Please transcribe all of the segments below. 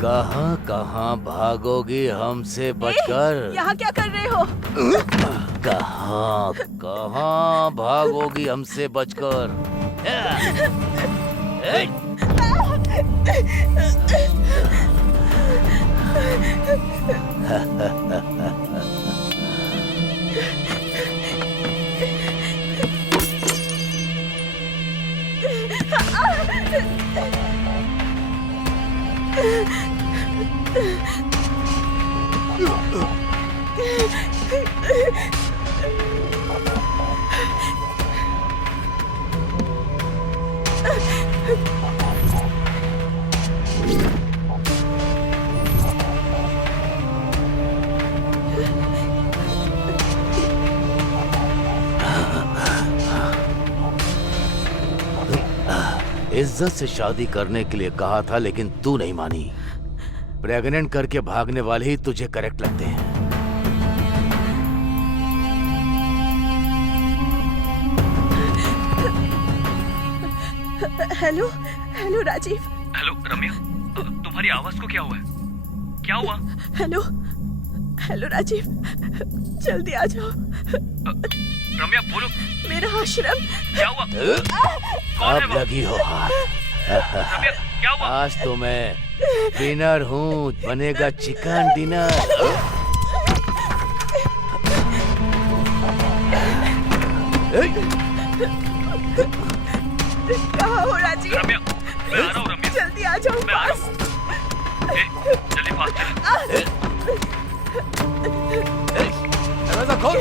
कहाँ कहाँ भागोगी हमसे बचकर? यहाँ क्या कर रहे हो? कहाँ कहाँ भागोगी हमसे बचकर? इज्जत से शादी करने के लिए कहा था, लेकिन तू नहीं मानी। प्रेग्नेंट करके भागने वाले ही तुझे करेक्ट लगते हैं। Hello hello Rajiv. Hello Ramya, तुम्हारी आवाज को क्या हुआ है? क्या हुआ? हेलो हेलो राजीव, जल्दी आ जाओ। रम्या बोलो, मेरा आश्रम। क्या हुआ? कौन है अब वो? लगी हो हाथ। रम्या क्या हुआ? आज तो मैं डिनर हूँ, बनेगा चिकन डिनर। कहाँ हो राजीव? रम्या मैं आ रहा हूँ। रम्या जल्दी आ जाओ मैं आ रहा पास। जल्दी पास चले। दरवाजा खोल।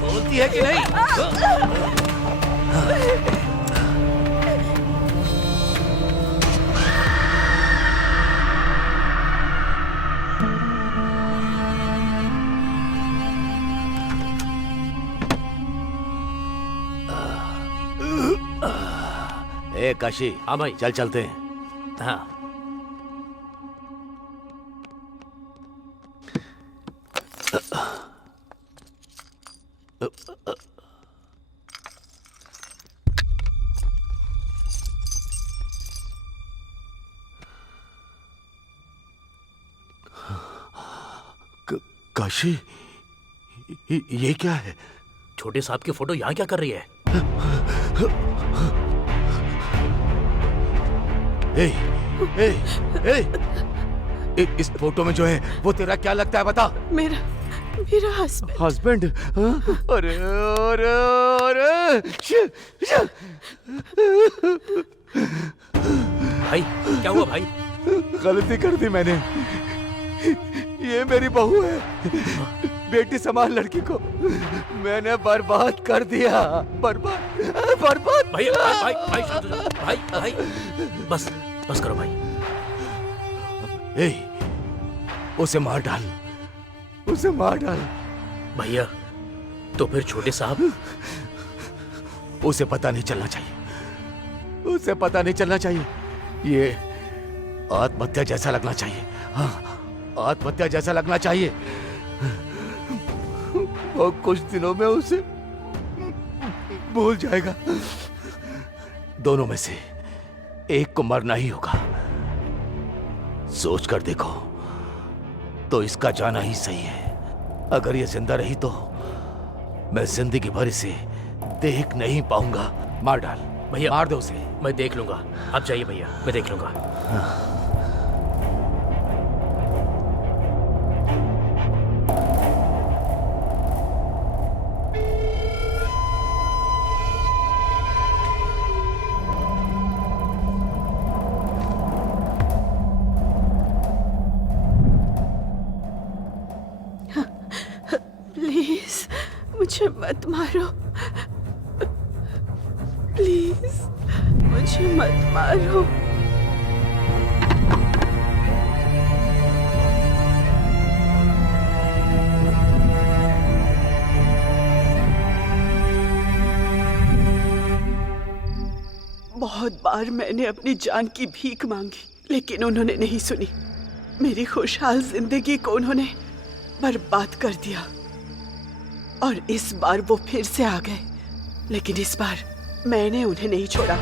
बोलती है कि नहीं? ए काशी। हाँ भाई। चल चलते हैं। हाँ। काशी, ये क्या है? छोटे साहब की फोटो यहाँ क्या कर रही है? ए, ए, ए, इस फोटो में जो है वो तेरा क्या लगता है बता? मेरा हस्बैंड। हस्बैंड? अरे अरे अरे भाई क्या हुआ भाई? गलती कर दी मैंने। ये मेरी बहू है, बेटी समान लड़की को मैंने बर्बाद कर दिया। बर्बाद बर्बाद। भाई भाई भाई भाई शांत हो जाओ। भाई भाई बस बस करो भाई। ए, उसे मार डाल, उसे मार डाल। भैया तो फिर छोटे साहब? उसे पता नहीं चलना चाहिए, उसे पता नहीं चलना चाहिए। ये आत्महत्या जैसा लगना चाहिए। हाँ, आत्महत्या जैसा लगना चाहिए। और कुछ दिनों में उसे भूल जाएगा। दोनों में से एक को मरना ही होगा। सोच कर देखो तो इसका जाना ही सही है। अगर ये जिंदा रही तो मैं जिंदगी भर इसे देख नहीं पाऊंगा। मार डाल भैया। मार दो उसे। मैं देख लूंगा, आप जाइए भैया, मैं देख लूंगा। प्लीज मुझे मत मारो, प्लीज मुझे मत मारो। बहुत बार मैंने अपनी जान की भीख मांगी, लेकिन उन्होंने नहीं सुनी। मेरी खुशहाल जिंदगी को उन्होंने बर्बाद कर दिया। और इस बार वो फिर से आ गए, लेकिन इस बार मैंने उन्हें नहीं छोड़ा।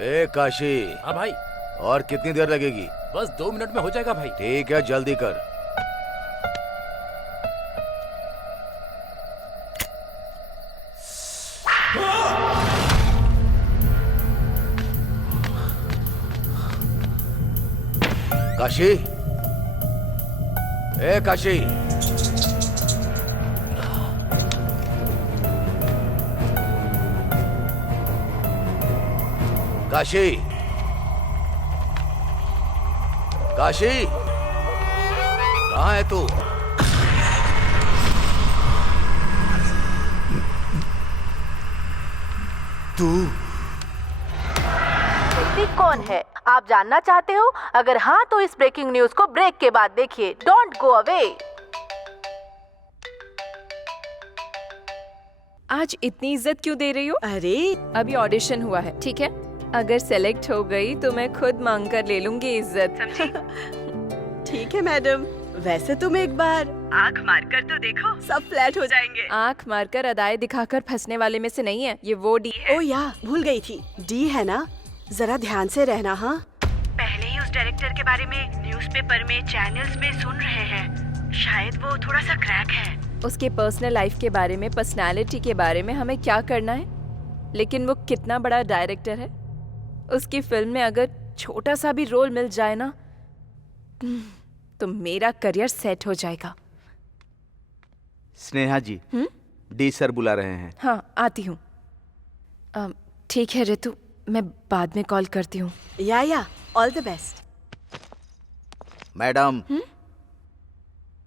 ए काशी, हाँ भाई, और कितनी देर लगेगी? बस 2 मिनट में हो जाएगा भाई। ठीक है, जल्दी कर। काशी, ए काशी, काशी, काशी, कहाँ है तू? तू ऋतिक कौन है आप जानना चाहते हो? अगर हाँ तो इस ब्रेकिंग न्यूज को ब्रेक के बाद देखिए। Don't go away. आज इतनी इज्जत क्यों दे रही हो? अरे अभी ऑडिशन हुआ है, ठीक है? अगर सेलेक्ट हो गई तो मैं खुद मांग कर ले लूंगी इज्जत, समझी? ठीक है मैडम, वैसे तुम एक बार आँख मार कर तो देखो, सब फ्लैट हो जाएंगे। आंख मारकर अदाएं दिखाकर फंसने वाले में से नहीं है, ये वो डी है। ओ या भूल गई थी, डी है ना, जरा ध्यान से रहना। हाँ, पहले ही उस डायरेक्टर के बारे में न्यूज़पेपर में, चैनल्स में सुन रहे हैं, शायद वो थोड़ा सा क्रैक है। उसके पर्सनल लाइफ के बारे में, पर्सनालिटी के बारे में हमें क्या करना है? लेकिन वो कितना बड़ा डायरेक्टर है, उसकी फिल्म में अगर छोटा सा भी रोल मिल जाए ना तो मेरा करियर सेट हो जाएगा। स्नेहा जी, डी सर बुला रहे हैं। हाँ, आती हूँ। ठीक है ऋतु, मैं बाद में कॉल करती हूँ। या all the best. Madam,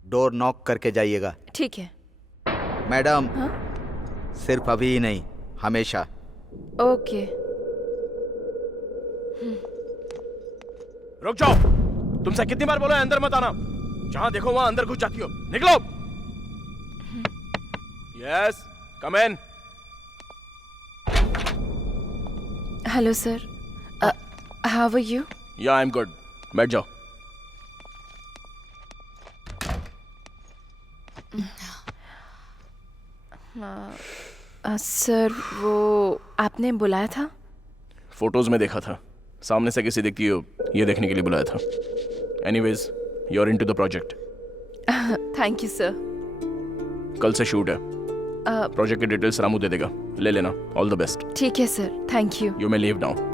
door knock करके जाइएगा। ठीक है। मैडम, हाँ? सिर्फ अभी ही नहीं, हमेशा। ओके। रुक जाओ, तुमसे कितनी बार बोला है अंदर मत आना? जहां देखो वहां अंदर घुस जाती हो। निकलो। Yes, come in. Hello sir, how are you? Yeah I am good, बैठ जाओ। सर, वो आपने बुलाया था? फोटोज में देखा था, सामने से कैसी दिखती हो ये देखने के लिए बुलाया था। Anyways, you are into the project. Thank you sir. कल से शूट है। प्रोजेक्ट की डिटेल्स रामू दे देगा, ले लेना। All the best. ठीक है sir, thank you. You may leave now.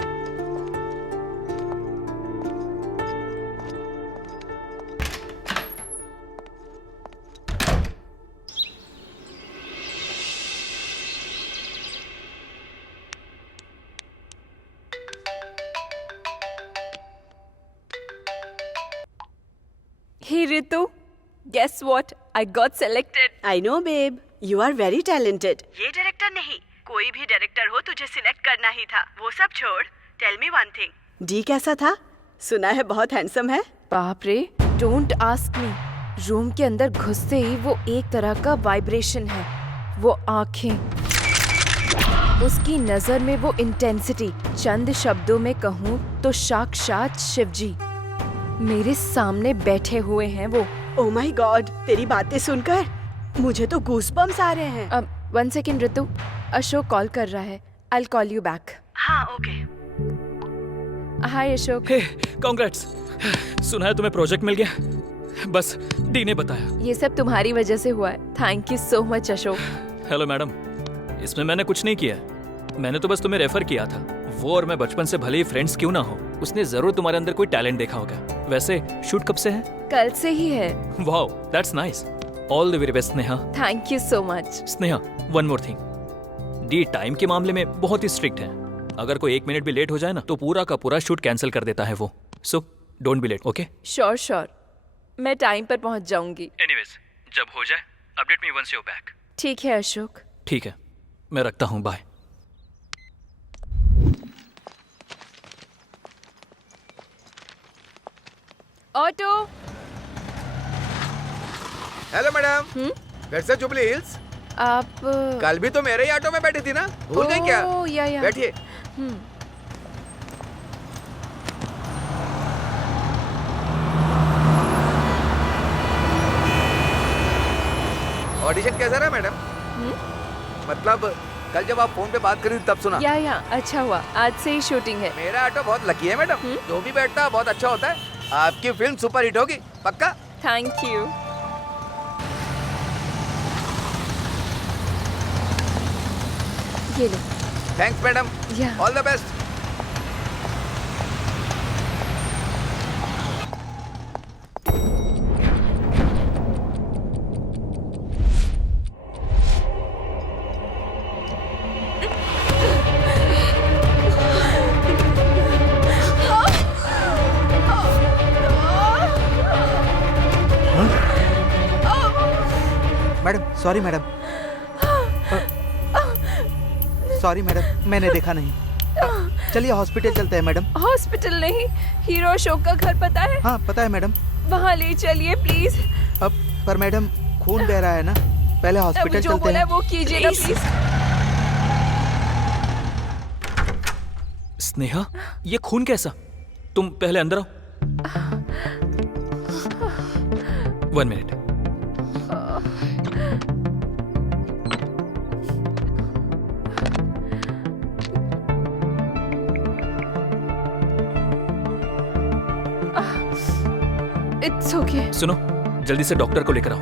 Hey Ritu, guess what? I got selected. I know babe, you are very talented. ये डायरेक्टर नहीं, कोई भी डायरेक्टर हो तुझे सिलेक्ट करना ही था। वो सब छोड़, tell me one thing, D कैसा था? सुना है बहुत हैंडसम है। बाप रे, डोंट आस्क मी। रूम के अंदर घुसते ही वो एक तरह का वाइब्रेशन है। वो आंखें, उसकी नजर में वो इंटेंसिटी, चंद शब्दों में कहूँ तो साक्षात शिवजी मेरे सामने बैठे हुए हैं वो। ओह माय गॉड, तेरी बातें सुनकर मुझे तो गूज़बम्स आ रहे हैं। अब 1 सेकेंड ऋतु, अशोक कॉल कर रहा है। I will call you back. हाँ ओके। हाय अशोक। हे, कांग्रेट्स। सुना है तुम्हें प्रोजेक्ट मिल गया? बस डी ने बताया। ये सब तुम्हारी वजह से हुआ है। Thank you so much Ashok. Hello madam, इसमें मैंने कुछ नहीं किया, मैंने तो बस तुम्हें रेफर किया था। वो और मैं बचपन से भले ही फ्रेंड्स क्यों ना हो, उसने जरूर तुम्हारे अंदर कोई टैलेंट देखा होगा। वैसे शूट कब से है? कल से ही है। Wow, that's nice. All the very best Sneha. Thank you so much. Sneha, one more thing, D time के मामले में बहुत ही स्ट्रिक्ट है। अगर कोई 1 मिनट भी लेट हो जाए ना तो पूरा का पूरा शूट कैंसिल कर देता है वो। So don't be late, okay? Sure sure, मैं टाइम पर पहुंच जाऊंगी। एनीवेज, जब हो जाए update me once you back. ठीक है अशोक। ठीक है, मैं रखता हूँ, बाय। ऑटो। हेलो मैडम, फिर से जुबली हिल्स? आप कल भी तो मेरे ही ऑटो में बैठी थी ना, भूल गई क्या? या। बैठिए। ऑडिशन कैसा रहा मैडम? मतलब कल जब आप फोन पे बात करी तब सुना। या अच्छा हुआ, आज से ही शूटिंग है। मेरा ऑटो बहुत लकी है मैडम, जो भी बैठता है बहुत अच्छा होता है। आपकी फिल्म सुपर हिट होगी पक्का। Thank you. ये लो। थैंक्स मैडम, या all the best. Madam sorry madam, sorry madam, मैंने देखा नहीं। चलिए हॉस्पिटल चलते हैं मैडम। हॉस्पिटल नहीं, हीरो अशोक का घर पता है? हाँ पता है मैडम। वहाँ ले चलिए प्लीज। अब पर मैडम खून बह रहा है ना, पहले हॉस्पिटल जो चलते बोला हैं। वो कीजिए ना प्लीज। स्नेहा, ये खून कैसा? तुम पहले अंदर आओ। 1 मिनट। It's okay. सुनो, जल्दी से डॉक्टर को लेकर आओ।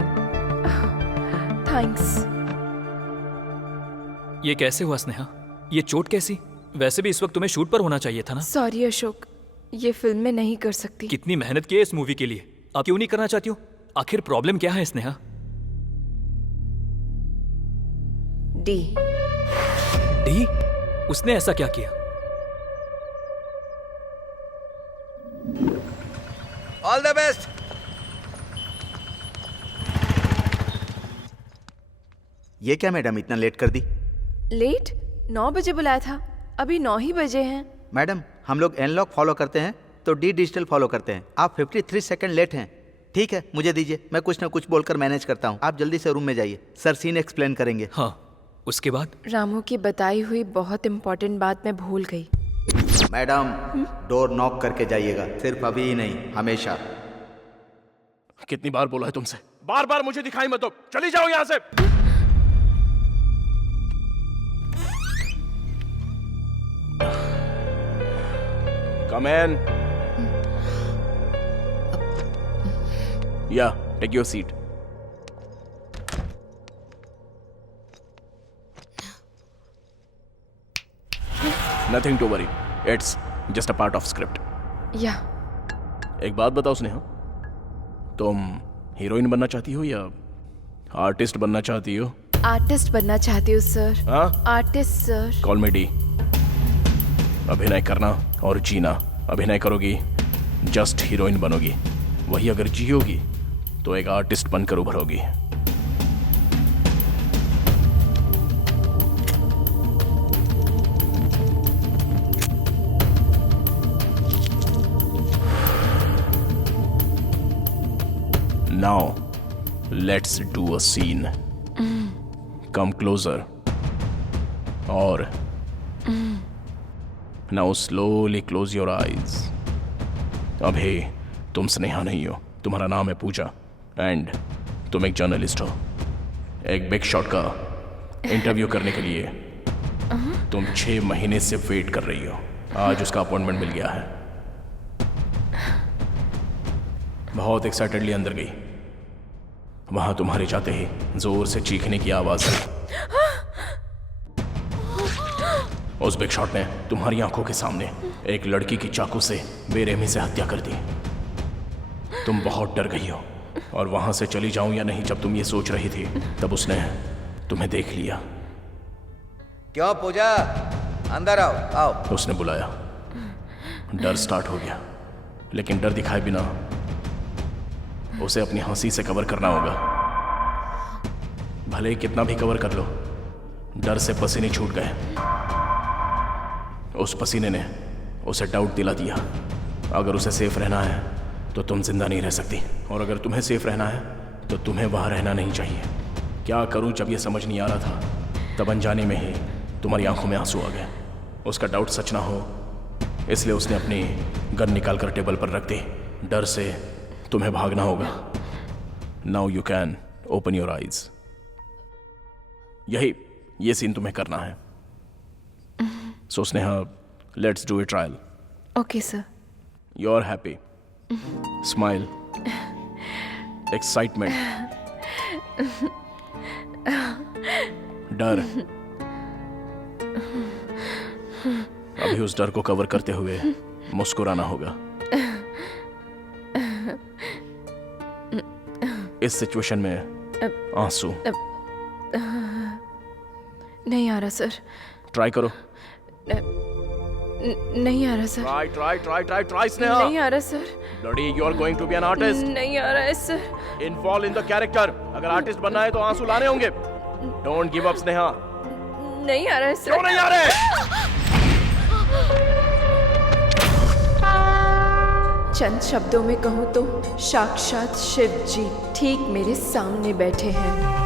थैंक्स। ये कैसे हुआ स्नेहा? ये चोट कैसी? वैसे भी इस वक्त तुम्हें शूट पर होना चाहिए था ना। सॉरी अशोक, ये फिल्म में नहीं कर सकती। कितनी मेहनत की है इस मूवी के लिए, आप क्यों नहीं करना चाहती हो? आखिर प्रॉब्लम क्या है स्नेहा? डी। डी? उसने ऐसा क्या किया? All the best. ये क्या मैडम इतना लेट कर दी? लेट? 9 बजे बुलाया था, अभी 9 ही बजे हैं। मैडम हम लोग एनलॉग फॉलो करते हैं तो डी डिजिटल फॉलो करते हैं। आप 53 सेकंड लेट हैं। ठीक है मुझे दीजिए, मैं कुछ ना कुछ बोलकर मैनेज करता हूँ। आप जल्दी से रूम में जाइए, सर सीन एक्सप्लेन करेंगे। हाँ, उसके बाद? रामू की बताई हुई बहुत इंपॉर्टेंट बात मैं भूल गई। मैडम डोर नॉक करके जाइएगा, सिर्फ अभी ही नहीं हमेशा। कितनी बार बोला है तुमसे, बार बार मुझे दिखाई मत दो, चली जाओ यहाँ से। Come in. Yeah, take your seat. Nothing to worry. It's just a part of script. या एक बात बताओ स्नेहा, तुम हीरोइन बनना चाहती हो या आर्टिस्ट बनना चाहती हो? आर्टिस्ट बनना चाहती हूँ सर। हाँ? Artist sir. कॉल मी डी। अभिनय करना और जीना। अभिनय करोगी जस्ट हीरोइन बनोगी, वही अगर जियोगी तो एक आर्टिस्ट बनकर उभरोगी। Now let's do a scene. Come closer और now slowly close your eyes. अभी तुम स्नेहा नहीं हो, तुम्हारा नाम है पूजा एंड तुम एक जर्नलिस्ट हो। एक बिग शॉट का इंटरव्यू करने के लिए तुम 6 महीने से वेट कर रही हो। आज उसका अपॉइंटमेंट मिल गया है। बहुत एक्साइटेडली अंदर गई, वहां तुम्हारे जाते ही जोर से चीखने की आवाज आई। उस बिग शॉट ने तुम्हारी आंखों के सामने एक लड़की की चाकू से बेरहमी से हत्या कर दी। तुम बहुत डर गई हो और वहां से चली जाऊं या नहीं जब तुम ये सोच रही थी, तब उसने तुम्हें देख लिया। क्यों पूजा, अंदर आओ आओ। उसने बुलाया। डर स्टार्ट हो गया, लेकिन डर दिखाए बिना उसे अपनी हंसी से कवर करना होगा। भले ही कितना भी कवर कर लो, डर से पसीने छूट गए। उस पसीने ने उसे डाउट दिला दिया। अगर उसे सेफ रहना है तो तुम जिंदा नहीं रह सकती, और अगर तुम्हें सेफ रहना है तो तुम्हें वहां रहना नहीं चाहिए। क्या करूं जब ये समझ नहीं आ रहा था, तब अनजाने में ही तुम्हारी आंखों में आंसू आ गए। उसका डाउट सच ना हो इसलिए उसने अपनी गन निकाल कर टेबल पर रख दी। डर से तुम्हें भागना होगा। Now you can open your eyes. यही ये सीन तुम्हें करना है। So Sneha, let's do a trial. Okay sir. You are happy, smile, excitement, डर। अभी उस डर को कवर करते हुए मुस्कुराना होगा। इस सिचुएशन में आंसू नहीं आ रहा सर। ट्राई करो। नहीं आ रहा sir. Try try try try try Sneha. नहीं आ रहा सर। लड़ी, you are going to be an artist. नहीं आ रहा है sir. Involve in the character. अगर आर्टिस्ट बनना है तो आंसू लाने होंगे। Don't give up Sneha. नहीं आ रहा है सर। क्यों नहीं आ रहे? चंद शब्दों में कहूँ तो साक्षात शिव जी ठीक मेरे सामने बैठे हैं।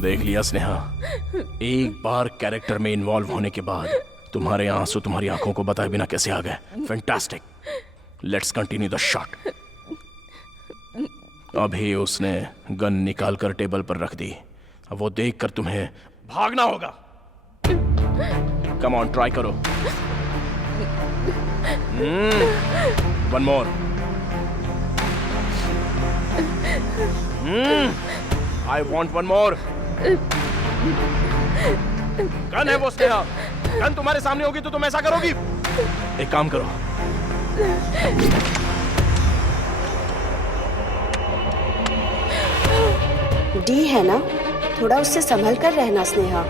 देख लिया स्नेहा, एक बार कैरेक्टर में इन्वॉल्व होने के बाद तुम्हारे आंसू तुम्हारी आंखों को बताए बिना कैसे आ गए। Fantastic. Let's continue the shot. अभी उसने गन निकाल कर टेबल पर रख दी। अब वो देखकर तुम्हें भागना होगा। कम ऑन, ट्राई करो। One more. I want one more. Gun है वो स्नेहा। गन तुम्हारे सामने होगी तो तुम ऐसा करोगी? एक काम करो। डी है ना, थोड़ा उससे संभल कर रहना स्नेहा।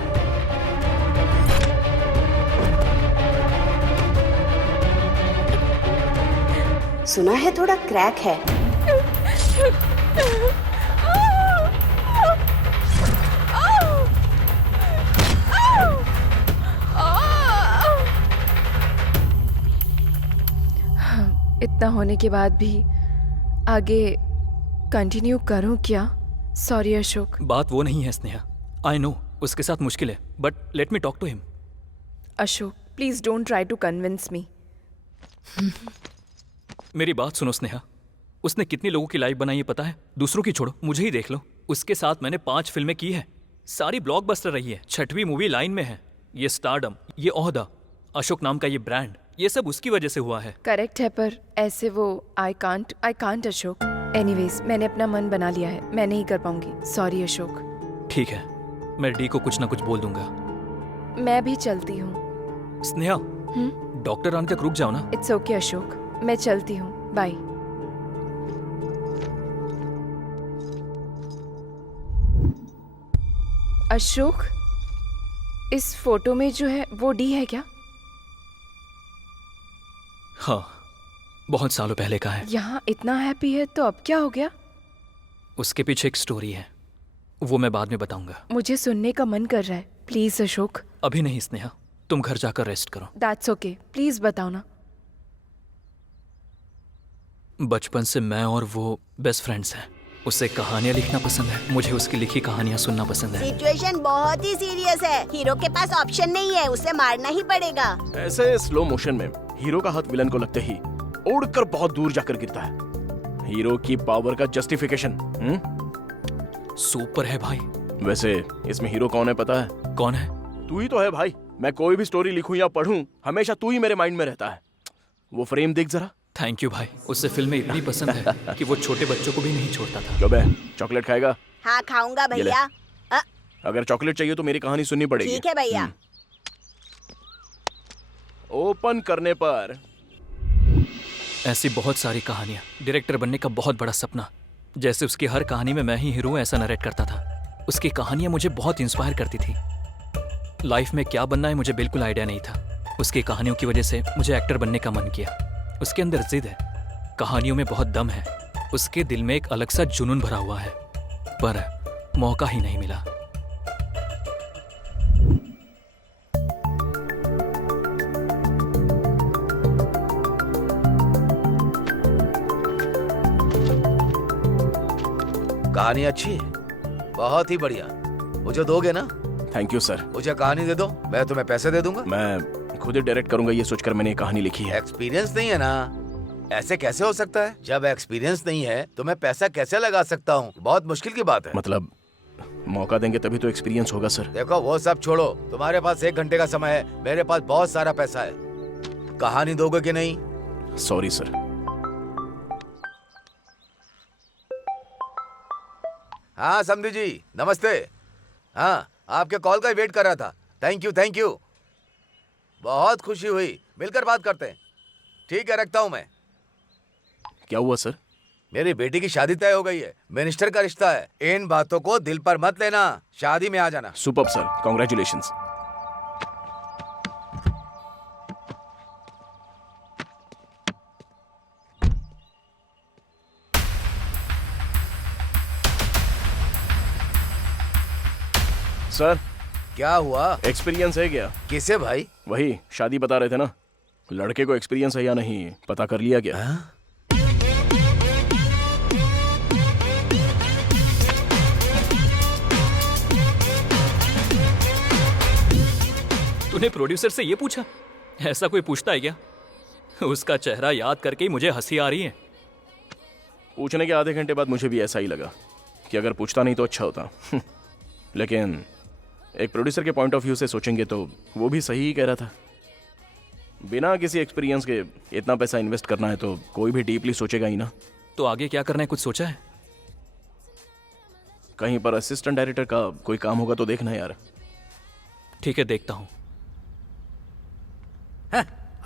सुना है थोड़ा क्रैक है। इतना होने के बाद भी आगे कंटिन्यू करूं क्या? सॉरी अशोक। बात वो नहीं है स्नेहा। आई नो उसके साथ मुश्किल है, but let me talk to him. Ashok please don't try to convince me. मेरी बात सुनो स्नेहा, उसने कितनी लोगों की लाइफ बनाई है पता है? दूसरों की छोड़ो, मुझे ही देख लो। उसके साथ मैंने 5 फिल्में की है, सारी ब्लॉकबस्टर रही है। 6वीं मूवी लाइन में है। ये स्टारडम, ये ओहदा, अशोक नाम का ये ब्रांड, ये सब उसकी वजह से हुआ है। करेक्ट है, पर ऐसे वो आई कांट अशोक। एनीवेज मैंने अपना मन बना लिया है, मैं नहीं कर पाऊंगी। सॉरी अशोक। ठीक है, मैं डी को कुछ ना कुछ बोल दूंगा। मैं भी चलती हूँ। स्नेहा, डॉक्टर आने तक रुक जाओ ना। इट्स ओके अशोक, मैं चलती हूँ। बाय। अशोक, इस फोटो में जो है वो डी है क्या? हाँ, बहुत सालों पहले का है। यहाँ इतना हैप्पी है तो अब क्या हो गया? उसके पीछे एक स्टोरी है, वो मैं बाद में बताऊंगा। मुझे सुनने का मन कर रहा है, प्लीज अशोक। अभी नहीं स्नेहा, तुम घर जाकर रेस्ट करो। दैट्स ओके, प्लीज बताओ ना। बचपन से मैं और वो बेस्ट फ्रेंड्स हैं। उसे कहानियां लिखना पसंद है, मुझे उसकी लिखी कहानियां सुनना पसंद है। सिचुएशन बहुत ही सीरियस है, हीरो के पास ऑप्शन नहीं है, उसे मारना ही पड़ेगा। ऐसे स्लो मोशन में हीरो का हाथ विलन को लगते ही उड़कर बहुत दूर जाकर गिरता है। हीरो की पावर का जस्टिफिकेशन। सुपर है भाई। वैसे इसमें हीरो कौन है पता है? कौन है? तू ही तो है भाई। मैं कोई भी स्टोरी लिखूं या पढूं, हमेशा तू ही मेरे माइंड में रहता है। वो फ्रेम देख जरा। थैंक यू भाई। उससे फिल्में इतनी पसंद है कि वो छोटे बच्चों को भी नहीं छोड़ता था। क्यों बे, चॉकलेट खाएगा? हाँ खाऊंगा भैया। अगर चॉकलेट चाहिए तो मेरी कहानी सुननी पड़ेगी। ठीक है भैया। ओपन करने पर ऐसी बहुत सारी कहानियां। डायरेक्टर बनने का बहुत बड़ा सपना। जैसे उसकी हर कहानी में मैं ही हीरो ऐसा नरेट करता था। उसकी कहानियां मुझे बहुत इंस्पायर करती थी। लाइफ में क्या बनना है मुझे बिल्कुल आइडिया नहीं था। उसकी कहानियों की वजह से मुझे एक्टर बनने का मन किया। उसके अंदर जिद है, कहानियों में बहुत दम है। उसके दिल में एक अलग सा जुनून भरा हुआ है, पर मौका ही नहीं मिला। कहानी अच्छी है, बहुत ही बढ़िया। मुझे दोगे ना? Thank you sir. मुझे कहानी दे दो, मैं तुम्हें पैसे दे दूंगा। मैं खुद ही डायरेक्ट करूंगा ये सोचकर मैंने ये कहानी लिखी है। एक्सपीरियंस नहीं है ना, ऐसे कैसे हो सकता है? जब एक्सपीरियंस नहीं है तो मैं पैसा कैसे लगा सकता हूँ? बहुत मुश्किल की बात है। मतलब मौका देंगे तभी तो एक्सपीरियंस होगा सर। देखो वो सब छोड़ो, तुम्हारे पास 1 घंटे का समय है, मेरे पास बहुत सारा पैसा है। कहानी दोगे कि नहीं? Sorry sir. हाँ समधी जी, नमस्ते। हाँ, आपके कॉल का वेट कर रहा था। थैंक यू थैंक यू, बहुत खुशी हुई, मिलकर बात करते हैं। ठीक है, रखता हूँ मैं। क्या हुआ सर? मेरी बेटी की शादी तय हो गई है, मिनिस्टर का रिश्ता है। इन बातों को दिल पर मत लेना, शादी में आ जाना। Superb sir, congratulations. सर क्या हुआ? एक्सपीरियंस है क्या? किसे भाई? वही शादी बता रहे थे ना, लड़के को एक्सपीरियंस है या नहीं पता कर लिया क्या? तूने प्रोड्यूसर से ये पूछा? ऐसा कोई पूछता है क्या? उसका चेहरा याद करके ही मुझे हंसी आ रही है। पूछने के आधे घंटे बाद मुझे भी ऐसा ही लगा कि अगर पूछता नहीं तो अच्छा होता। लेकिन एक प्रोड्यूसर के पॉइंट ऑफ व्यू से सोचेंगे तो वो भी सही ही कह रहा था। बिना किसी एक्सपीरियंस के इतना पैसा इन्वेस्ट करना है तो कोई भी डीपली सोचेगा ही ना। तो आगे क्या करना है, कुछ सोचा है? कहीं पर असिस्टेंट डायरेक्टर का कोई काम होगा तो देखना यार। ठीक है, देखता हूँ।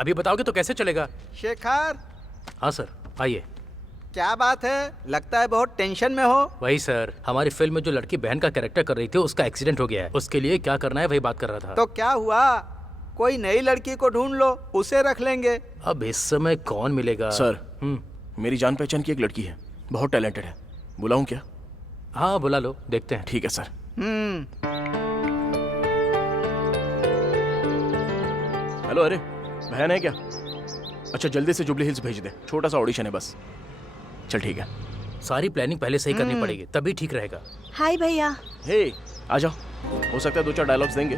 अभी बताओगे तो कैसे चलेगा? शेखर। हाँ सर, आइए। क्या बात है, लगता है बहुत टेंशन में हो। वही सर, हमारी फिल्म में जो लड़की बहन का कैरेक्टर कर रही थी उसका एक्सीडेंट हो गया है। उसके लिए क्या करना है वही बात कर रहा था। तो क्या हुआ, कोई नई लड़की को ढूंढ लो, उसे रख लेंगे। अब इस समय कौन मिलेगा? सर मेरी जान पहचान की एक लड़की है, बहुत टैलेंटेड है। बुलाऊं क्या? हाँ बुला लो, देखते हैं। ठीक है सर। हेलो, अरे बहन है क्या? अच्छा जल्दी से जुबली हिल्स भेज दे, छोटा सा ऑडिशन है बस। चल ठीक है। सारी प्लानिंग पहले से ही करनी पड़ेगी, तभी ठीक रहेगा। हाय भैया। हे आ जाओ, हो सकता है 2-4 डायलॉग्स देंगे,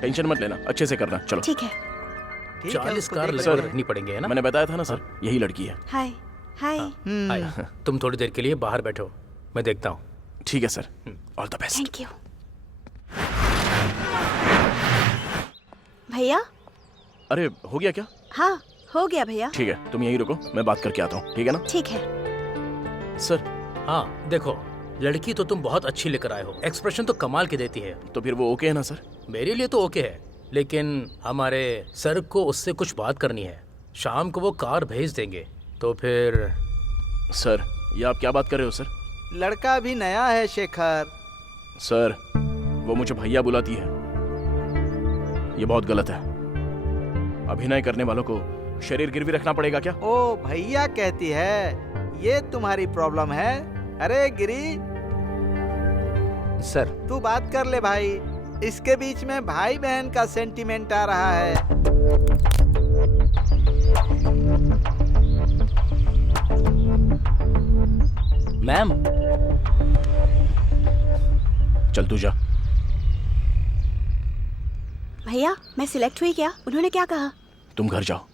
टेंशन मत लेना, अच्छे से करना। चलो ठीक है। 40 कार सर, रखनी पड़ेंगे, है ना? मैंने बताया था ना सर, यही लड़की है। हाय हाय। हाय, तुम थोड़ी देर के लिए बाहर बैठो, मैं देखता हूँ। ठीक है sir, all the best. Thank you भैया। अरे हो गया क्या? हाँ हो गया भैया। ठीक है, तुम यहीं रुको, मैं बात करके आता हूँ, ठीक है ना? ठीक है सर। हाँ देखो, लड़की तो तुम बहुत अच्छी लेकर आए हो, एक्सप्रेशन तो कमाल की देती है। तो फिर वो ओके है ना सर? मेरे लिए तो ओके है, लेकिन हमारे सर को उससे कुछ बात करनी है। शाम को वो कार भेज देंगे, तो फिर। सर ये आप क्या बात कर रहे हो सर? लड़का भी नया है शेखर। सर वो मुझे भैया बुलाती है, ये बहुत गलत है। अभिनय करने वालों को शरीर गिरवी रखना पड़ेगा क्या? ओ भैया कहती है, ये तुम्हारी प्रॉब्लम है। अरे गिरी सर तू बात कर ले भाई, इसके बीच में भाई बहन का सेंटीमेंट आ रहा है। मैम। चल तू जा। भैया मैं सिलेक्ट हुई क्या? उन्होंने क्या कहा? तुम घर जाओ।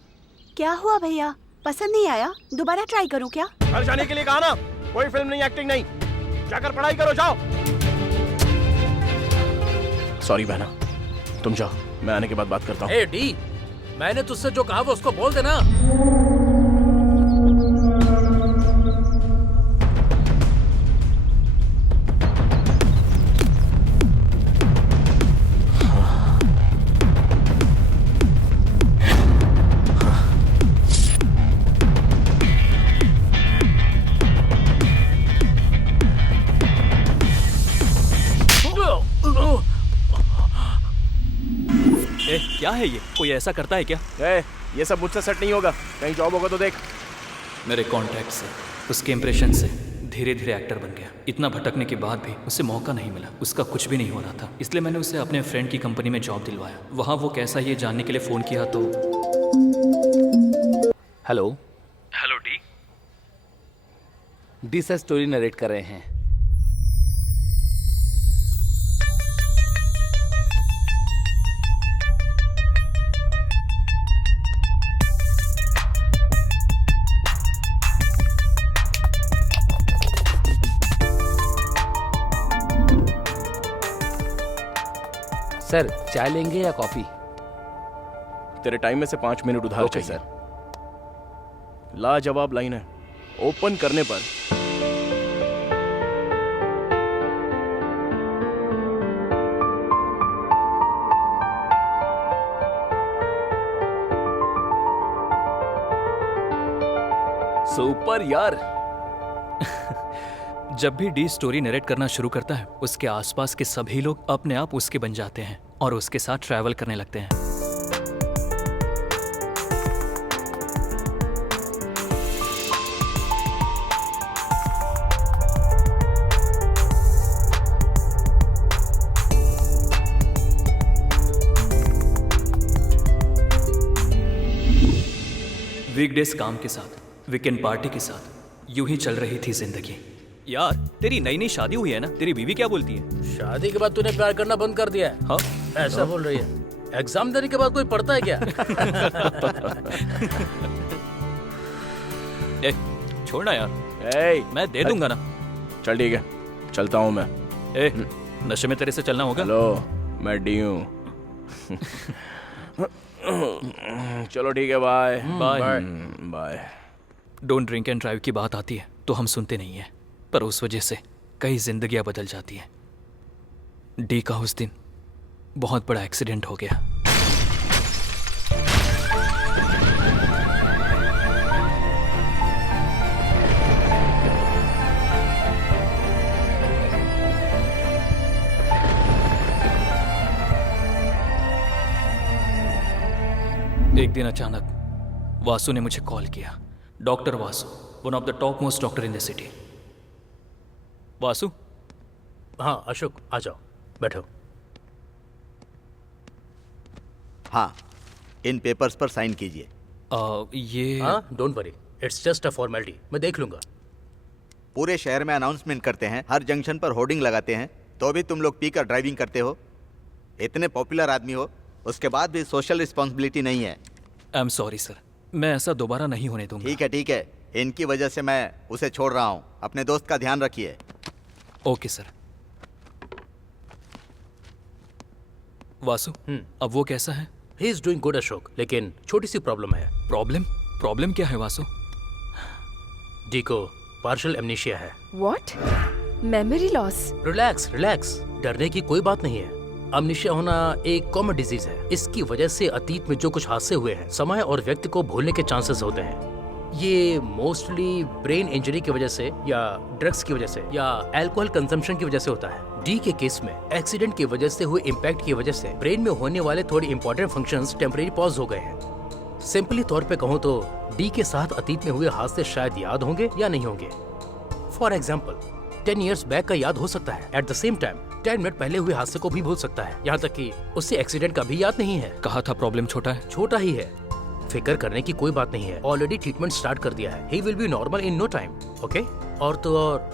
क्या हुआ भैया, पसंद नहीं आया? दोबारा ट्राई करूं क्या? घर जाने के लिए कहा ना, कोई फिल्म नहीं, एक्टिंग नहीं, जाकर पढ़ाई करो, जाओ। सॉरी बहना, तुम जाओ, मैं आने के बाद बात करता हूँ। ए डी, मैंने तुझसे जो कहा वो उसको बोल देना। क्या है ये? कोई ऐसा करता है क्या? ये सब मुझसे सेट नहीं होगा, कहीं जॉब होगा तो देख। मेरे कॉन्टैक्ट से, उसके इंप्रेशन से धीरे धीरे एक्टर बन गया। इतना भटकने के बाद भी उसे मौका नहीं मिला, उसका कुछ भी नहीं हो रहा था, इसलिए मैंने उसे अपने फ्रेंड की कंपनी में जॉब दिलवाया। वहाँ वो कैसा ये जानने के लिए फ़ोन किया तो। Hello. Hello D. D sir story narrate कर रहे हैं। सर चाय लेंगे या कॉफी? तेरे टाइम में से 5 मिनट उधार ओके, चाहिए। लाजवाब लाइन है। ओपन करने पर सुपर यार। जब भी डी स्टोरी नरेट करना शुरू करता है, उसके आसपास के सभी लोग अपने आप उसके बन जाते हैं और उसके साथ ट्रैवल करने लगते हैं। वीकडेज काम के साथ, वीकेंड पार्टी के साथ यूं ही चल रही थी जिंदगी। यार तेरी नई नई शादी हुई है ना, तेरी बीवी क्या बोलती है? शादी के बाद तूने प्यार करना बंद कर दिया है? हाँ ऐसा बोल रही है? एग्जाम देने के बाद कोई पढ़ता है क्या? ए, छोड़ना यार, ए, मैं दे दूंगा ना। चल ठीक है, चलता हूँ मैं। ए, नशे में तेरे से चलना होगा? हेलो, मैं डी हूँ। चलो ठीक है, bye bye bye. Don't drink and drive की बात आती है तो हम सुनते नहीं हैं, पर उस वजह से कई जिंदगियां बदल जाती हैं। डी का उस दिन बहुत बड़ा एक्सीडेंट हो गया। एक दिन अचानक वासु ने मुझे कॉल किया। Doctor Vasu, one of the top most doctor in the city. Vasu? हाँ अशोक, आ जाओ, बैठो। हाँ, इन पेपर्स पर साइन कीजिए। ये हाँ, don't worry, it's just a formality, मैं देख लूंगा। पूरे शहर में अनाउंसमेंट करते हैं, हर जंक्शन पर होर्डिंग लगाते हैं, तो भी तुम लोग पीकर ड्राइविंग करते हो। इतने पॉपुलर आदमी हो, उसके बाद भी सोशल रिस्पॉन्सिबिलिटी नहीं है। आई एम सॉरी सर, मैं ऐसा दोबारा नहीं होने दूंगा। ठीक है ठीक है, इनकी वजह से मैं उसे छोड़ रहा हूँ। अपने दोस्त का ध्यान रखिए। Okay sir. वासु, अब वो कैसा है? He is doing good Ashok, लेकिन छोटी सी प्रॉब्लम है। प्रॉब्लम? प्रॉब्लम क्या है वासु? डी को पार्शियल एमनीशिया है। What? Memory loss? Relax relax, डरने की कोई बात नहीं है। अमनीशिया होना एक कॉमन डिजीज है। इसकी वजह से अतीत में जो कुछ हादसे हुए हैं, समय और व्यक्ति को भूलने के चांसेस होते हैं। ये मोस्टली ब्रेन इंजरी की वजह से या ड्रग्स की वजह से या अल्कोहल कंजम्पशन की वजह से होता है। डी के केस में एक्सीडेंट की वजह से हुए इम्पैक्ट की वजह से ब्रेन में होने वाले थोड़े इंपॉर्टेंट फंक्शंस टेम्परेरी पॉज हो गए हैं। सिंपली तौर पे कहूँ तो डी के साथ अतीत में हुए हादसे शायद याद होंगे या नहीं होंगे। फॉर एग्जाम्पल 10 years बैक का याद हो सकता है, at the same time 10 minute पहले हुए हादसे को भी भूल सकता है, यहाँ तक कि उससे एक्सीडेंट का भी याद नहीं है। कहा था प्रॉब्लम छोटा है। छोटा ही है, फिक्र करने की कोई बात नहीं है। ऑलरेडी ट्रीटमेंट स्टार्ट कर दिया है। He will be normal in no time. Okay? और तो और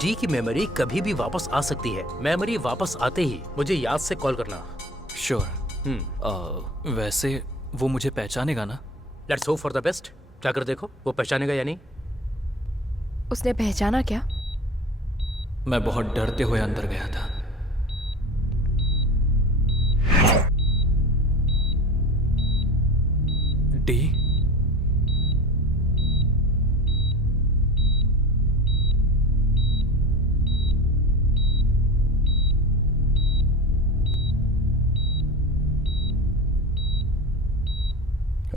डी की मेमोरी कभी भी वापस आ सकती है। मेमोरी वापस आते ही मुझे याद से कॉल करना। श्योर। वैसे वो मुझे पहचानेगा ना? Let's hope for the best. जाकर देखो वो पहचानेगा या नहीं। उसने पहचाना क्या? मैं बहुत डरते हुए अंदर गया था। डी?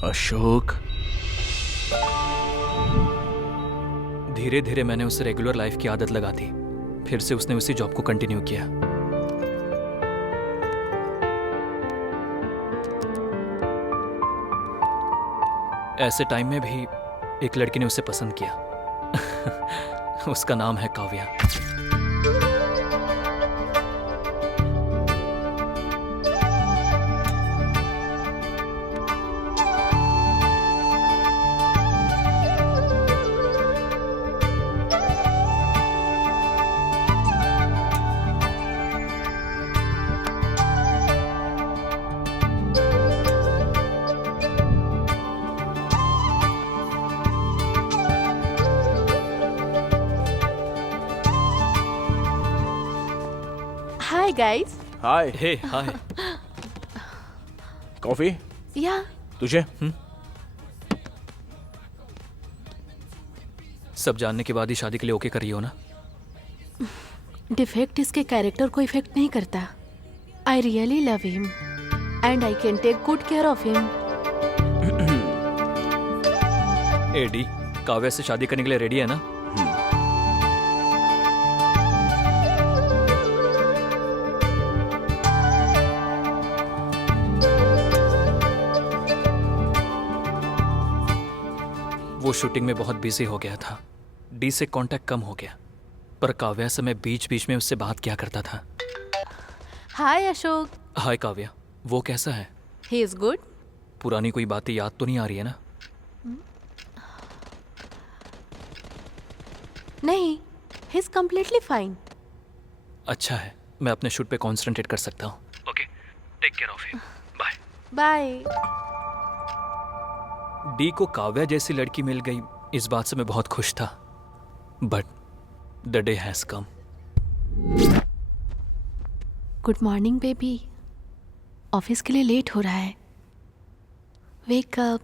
अशोक। धीरे धीरे मैंने उसे रेगुलर लाइफ की आदत लगा दी। फिर से उसने उसी जॉब को कंटिन्यू किया। ऐसे टाइम में भी एक लड़की ने उसे पसंद किया। उसका नाम है Kavya. Hi guys. Hi. Hey hi. Coffee या तुझे? सब जानने के बाद ही शादी के लिए ओके करी हो ना? डिफेक्ट इसके कैरेक्टर को इफेक्ट नहीं करता। I really love him and I can take good care of him. Eddie, Kavya से शादी करने के लिए रेडी है ना? वो शूटिंग में बहुत बिजी हो गया था, डी से कांटेक्ट कम हो गया, पर काव्या से मैं बीच बीच में उससे बात किया करता था। हाय अशोक। हाय काव्या, वो कैसा है? He is good. पुरानी कोई बातें याद तो नहीं आ रही है ना? नहीं, ही इज कम्प्लीटली फाइन। अच्छा है, मैं अपने शूट पे कॉन्सेंट्रेट कर सकता हूँ। Okay, take care of him. Bye bye. D को काव्या जैसी लड़की मिल गई, इस बात से मैं बहुत खुश था, but the day has come. Good morning baby, office के लिए लेट हो रहा है। Wake up.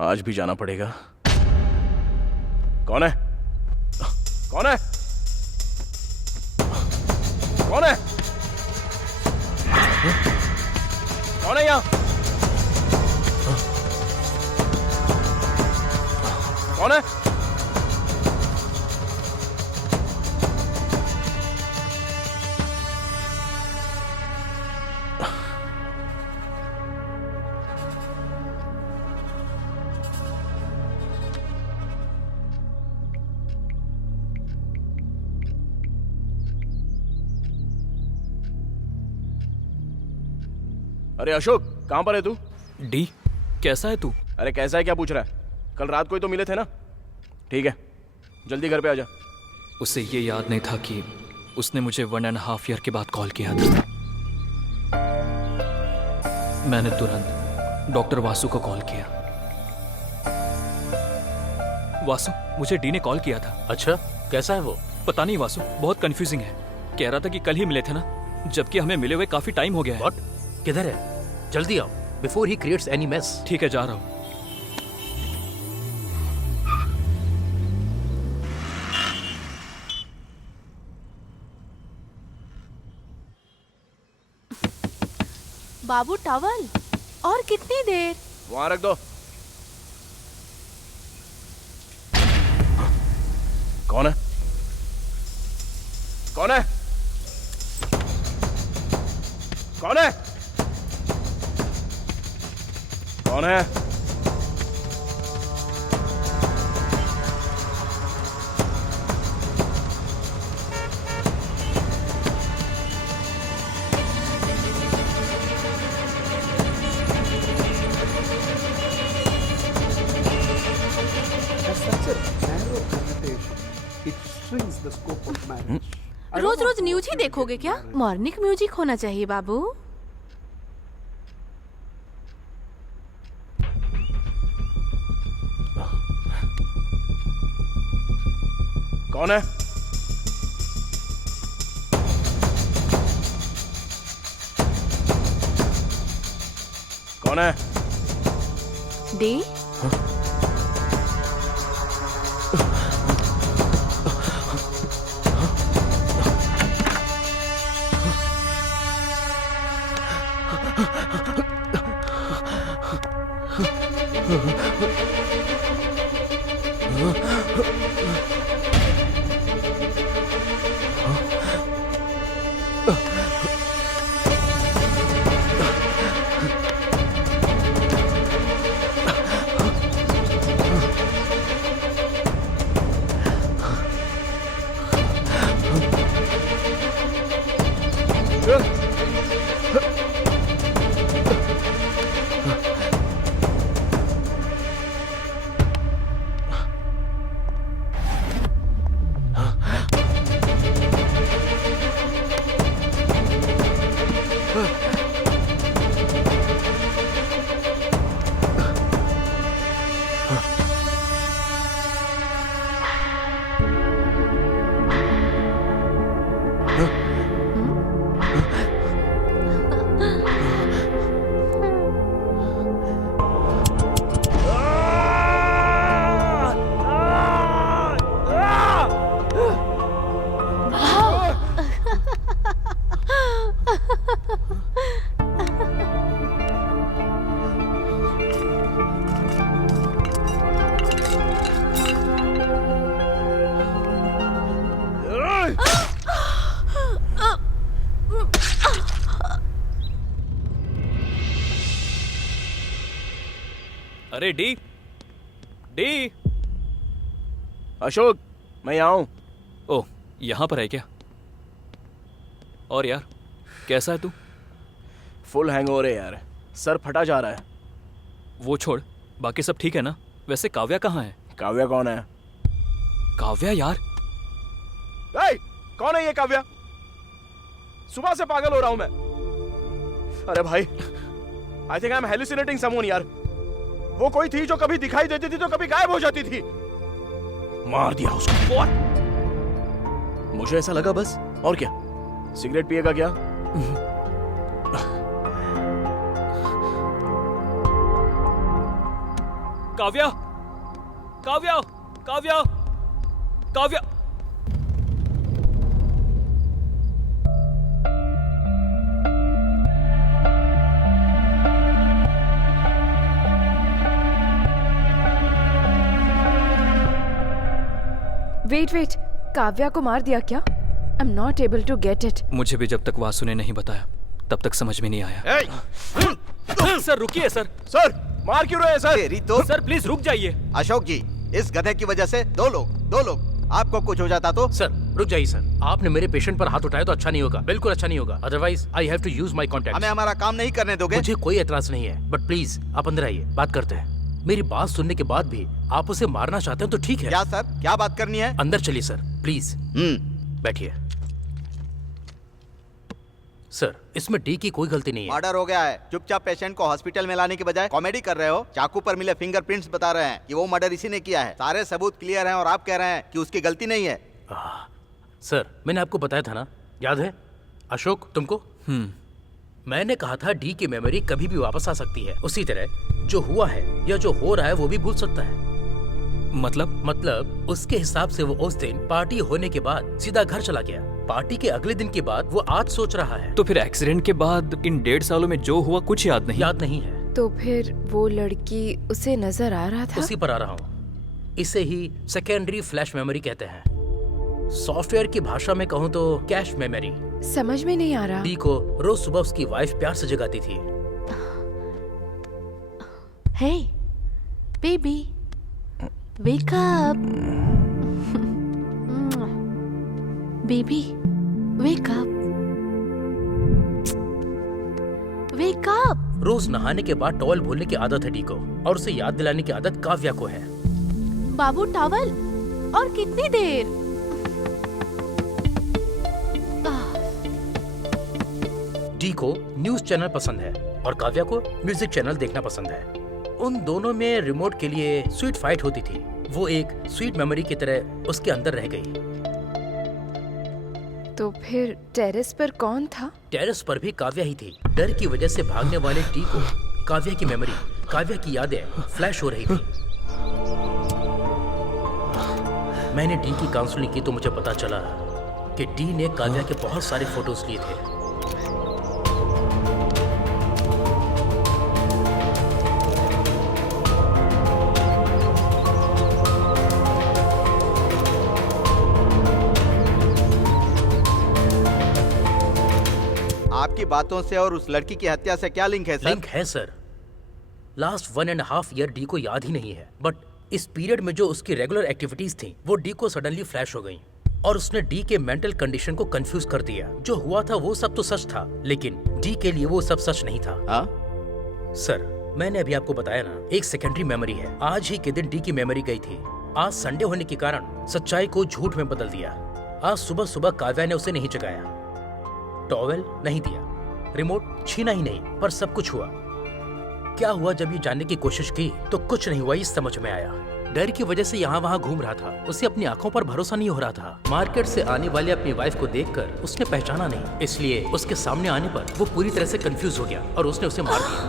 आज भी जाना पड़ेगा। कौन है? कौन है? कौन है? कौन है यहाँ? कौन है? अरे अशोक, कहां पर है तू? डी, कैसा है तू? अरे कैसा है क्या पूछ रहा है? कल रात को ही तो मिले थे ना? ठीक है, जल्दी घर पे आ जा। उसे ये याद नहीं था कि उसने मुझे 1.5 ईयर के बाद कॉल किया था। मैंने तुरंत डॉक्टर वासु को कॉल किया। वासु, मुझे डी ने कॉल किया था। अच्छा, कैसा है वो? पता नहीं वासु, बहुत कंफ्यूजिंग है। कह रहा था कि कल ही मिले थे ना, जबकि हमें मिले हुए काफी टाइम हो गया है। व्हाट? किधर है? जल्दी आओ before he creates any mess. ठीक है, जा रहा हूँ। बाबू टॉवल, और कितनी देर? वहां रख दो। कौन है? कौन है? कौन है? कौन है? रोज रोज न्यूज ही देखोगे क्या? मॉर्निंग म्यूजिक होना चाहिए बाबू। कौन है? कौन है? डी, अरे डी डी। अशोक, मैं यहाँ हूँ। ओह, यहाँ पर है क्या? और यार, कैसा है तू? फुल हैंगओवर है यार, सर फटा जा रहा है। वो छोड़, बाकी सब ठीक है ना? वैसे काव्या कहाँ है? काव्या कौन है? काव्या यार। ए, कौन है ये काव्या? सुबह से पागल हो रहा हूं मैं। अरे भाई, I think I am hallucinating someone यार। वो कोई थी जो कभी दिखाई देती थी तो कभी गायब हो जाती थी। मार दिया उसको। What? मुझे ऐसा लगा बस, और क्या? सिगरेट पिएगा क्या? काव्या, काव्या, काव्या, काव्या। वेट, काव्या को मार दिया क्या? I am not able to get it. मुझे भी जब तक वासु ने नहीं बताया तब तक समझ में नहीं आया। सर रुकिए सर। सर मार क्यों रहे हैं सर? तेरी तो। सर प्लीज रुक जाइए। अशोक जी, इस गधे की वजह से दो लोग आपको कुछ हो जाता तो? सर रुक जाइए सर, आपने मेरे पेशेंट पर हाथ उठाया तो अच्छा नहीं होगा, बिल्कुल अच्छा नहीं होगा। Otherwise I have to use my contact. हमें हमारा काम नहीं करने दोगे? मुझे कोई एतराज नहीं है, बट प्लीज आप अंदर आइए, बात करते हैं। मेरी बात सुनने के बाद भी आप उसे मारना चाहते हैं तो ठीक है। क्या सर, क्या बात करनी है? अंदर चलिए सर, प्लीज। बैठिए। सर, इसमें डी की कोई गलती नहीं है। मर्डर हो गया है। चुपचाप पेशेंट को हॉस्पिटल में लाने के बजाय कॉमेडी कर रहे हो। चाकू पर मिले फिंगरप्रिंट्स बता रहे हैं कि वो मर्डर इसी ने किया है। सारे सबूत क्लियर हैं और आप कह रहे हैं कि उसकी गलती नहीं है। सर, मैंने आपको बताया था ना, याद है? अशोक, तुमको? मैंने कहा था डी की मेमोरी कभी भी वापस आ सकती है। उसी तरह जो हुआ है या जो हो रहा है वो भी भूल सकता है। मतलब उसके हिसाब से वो उस दिन पार्टी होने के बाद सीधा घर चला गया। पार्टी के अगले दिन के बाद वो आज सोच रहा है। तो फिर एक्सीडेंट के बाद इन 1.5 सालों में जो हुआ कुछ याद नहीं है। तो फिर वो लड़की उसे नजर आ रहा था? उसी पर आ रहा हूँ। इसे ही सेकेंडरी फ्लैश मेमोरी कहते हैं। सॉफ्टवेयर की भाषा में कहूँ तो कैश मेमोरी। समझ में नहीं आ रहा। डी को रोज सुबह उसकी वाइफ प्यार से जगाती थी। Hey baby, wake up. Baby wake up, wake up. रोज नहाने के बाद टॉवल भूलने की आदत है डी को, और उसे याद दिलाने की आदत काव्या को है। बाबू टॉवल, और कितनी देर? डी को न्यूज चैनल पसंद है और काव्या को म्यूजिक चैनल देखना पसंद है। उन दोनों में रिमोट के लिए स्वीट फाइट होती थी। वो एक स्वीट मेमोरी की तरह उसके अंदर रह गई। तो फिर टेरेस पर कौन था? टेरेस पर भी काव्या ही थी। डर की वजह से भागने वाले डी को काव्या की मेमोरी, काव्या की यादें फ्लैश हो रही थी। मैंने डी की काउंसलिंग की तो मुझे पता चला कि डी ने काव्या के बहुत सारे फोटोज लिए थे। आपकी बातों से और उस लड़की की हत्या से क्या लिंक है सर? लिंक है सर। लास्ट 1.5 ईयर डी को याद ही नहीं है, बट इस पीरियड में जो उसकी रेगुलर एक्टिविटीज थी वो डी को सडनली फ्लैश हो गई और उसने डी के मेंटल कंडीशन को कंफ्यूज कर दिया। जो हुआ था वो सब तो सच था, लेकिन डी के लिए वो सब सच नहीं था। सर, मैंने अभी आपको बताया ना, एक सेकेंडरी मेमोरी है। आज ही के दिन डी की मेमोरी गई थी। आज संडे होने के कारण सच्चाई को झूठ में बदल दिया। आज सुबह सुबह काव्या ने उसे नहीं जगाया, टॉवेल नहीं दिया, रिमोट छीना ही नहीं, पर सब कुछ हुआ। क्या हुआ जब ये जानने की कोशिश की तो कुछ नहीं हुआ, ये समझ में आया। डर की वजह से यहाँ वहाँ घूम रहा था। उसे अपनी आंखों पर भरोसा नहीं हो रहा था। मार्केट से आने वाले अपनी वाइफ को देखकर उसने पहचाना नहीं, इसलिए उसके सामने आने पर वो पूरी तरह से कंफ्यूज हो गया और उसने उसे मार दिया।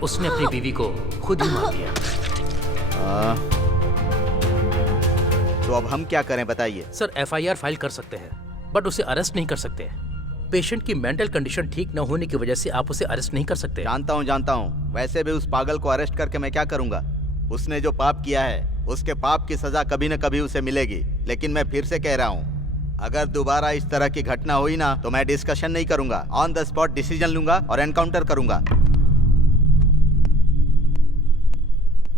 उसने अपनी बीवी को खुद ही मार दिया। तो अब हम क्या करें बताइए? सर, FIR फाइल कर सकते हैं, बट उसे अरेस्ट नहीं कर सकते। पेशेंट की मेंटल कंडीशन ठीक न होने की वजह से आप उसे अरेस्ट नहीं कर सकते। जानता हूँ। वैसे भी उस पागल को अरेस्ट करके मैं क्या करूँगा? उसने जो पाप किया है उसके पाप की सजा कभी न कभी उसे मिलेगी। लेकिन मैं फिर से कह रहा हूँ, अगर दोबारा इस तरह की घटना हुई ना तो मैं डिस्कशन नहीं करूंगा, ऑन द स्पॉट डिसीजन लूंगा और एनकाउंटर करूंगा।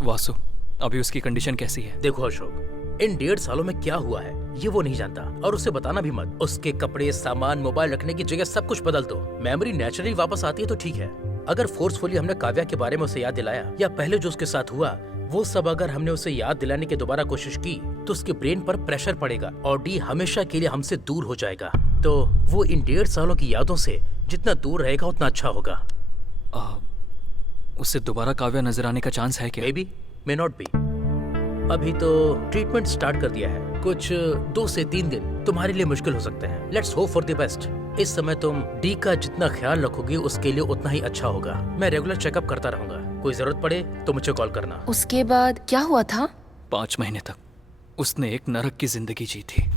वासु, अभी उसकी कंडीशन कैसी है? देखो अशोक, इन 1.5 सालों में क्या हुआ है ये वो नहीं जानता, और उसे बताना भी मत। उसके कपड़े, सामान, मोबाइल रखने की जगह सब कुछ बदल दो। मेमोरी नेचुरली वापस आती है तो ठीक है। अगर फोर्सफुली हमने काव्या के बारे में उसे याद दिलाया या पहले जो उसके साथ हुआ वो सब अगर हमने उसे याद दिलाने की दोबारा कोशिश की तो उसके ब्रेन पर प्रेशर पड़ेगा और डी हमेशा के लिए हमसे दूर हो जाएगा। तो वो इन 1.5 सालों की यादों से जितना दूर रहेगा उतना अच्छा होगा। उससे दोबारा काव्या नजर आने का चांस है क्या? May be, may not be. अभी तो ट्रीटमेंट स्टार्ट कर दिया है, कुछ 2 से 3 दिन तुम्हारे लिए मुश्किल हो सकते हैं। Let's hope for the best. इस समय तुम डी का जितना ख्याल रखोगे उसके लिए उतना ही अच्छा होगा। मैं रेगुलर चेकअप करता रहूंगा, कोई जरूरत पड़े तो मुझे कॉल करना। उसके बाद क्या हुआ था? 5 महीने तक उसने एक नरक की जिंदगी जी थी।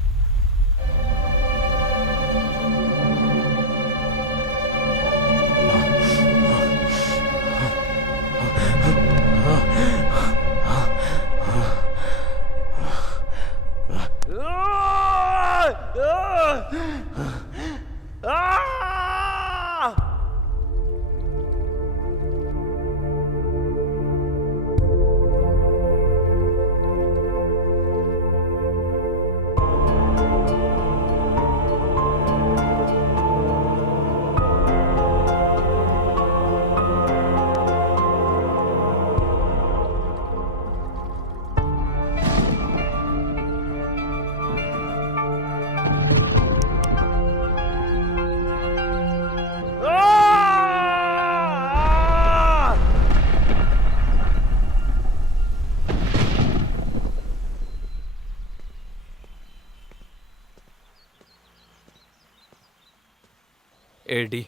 एडी,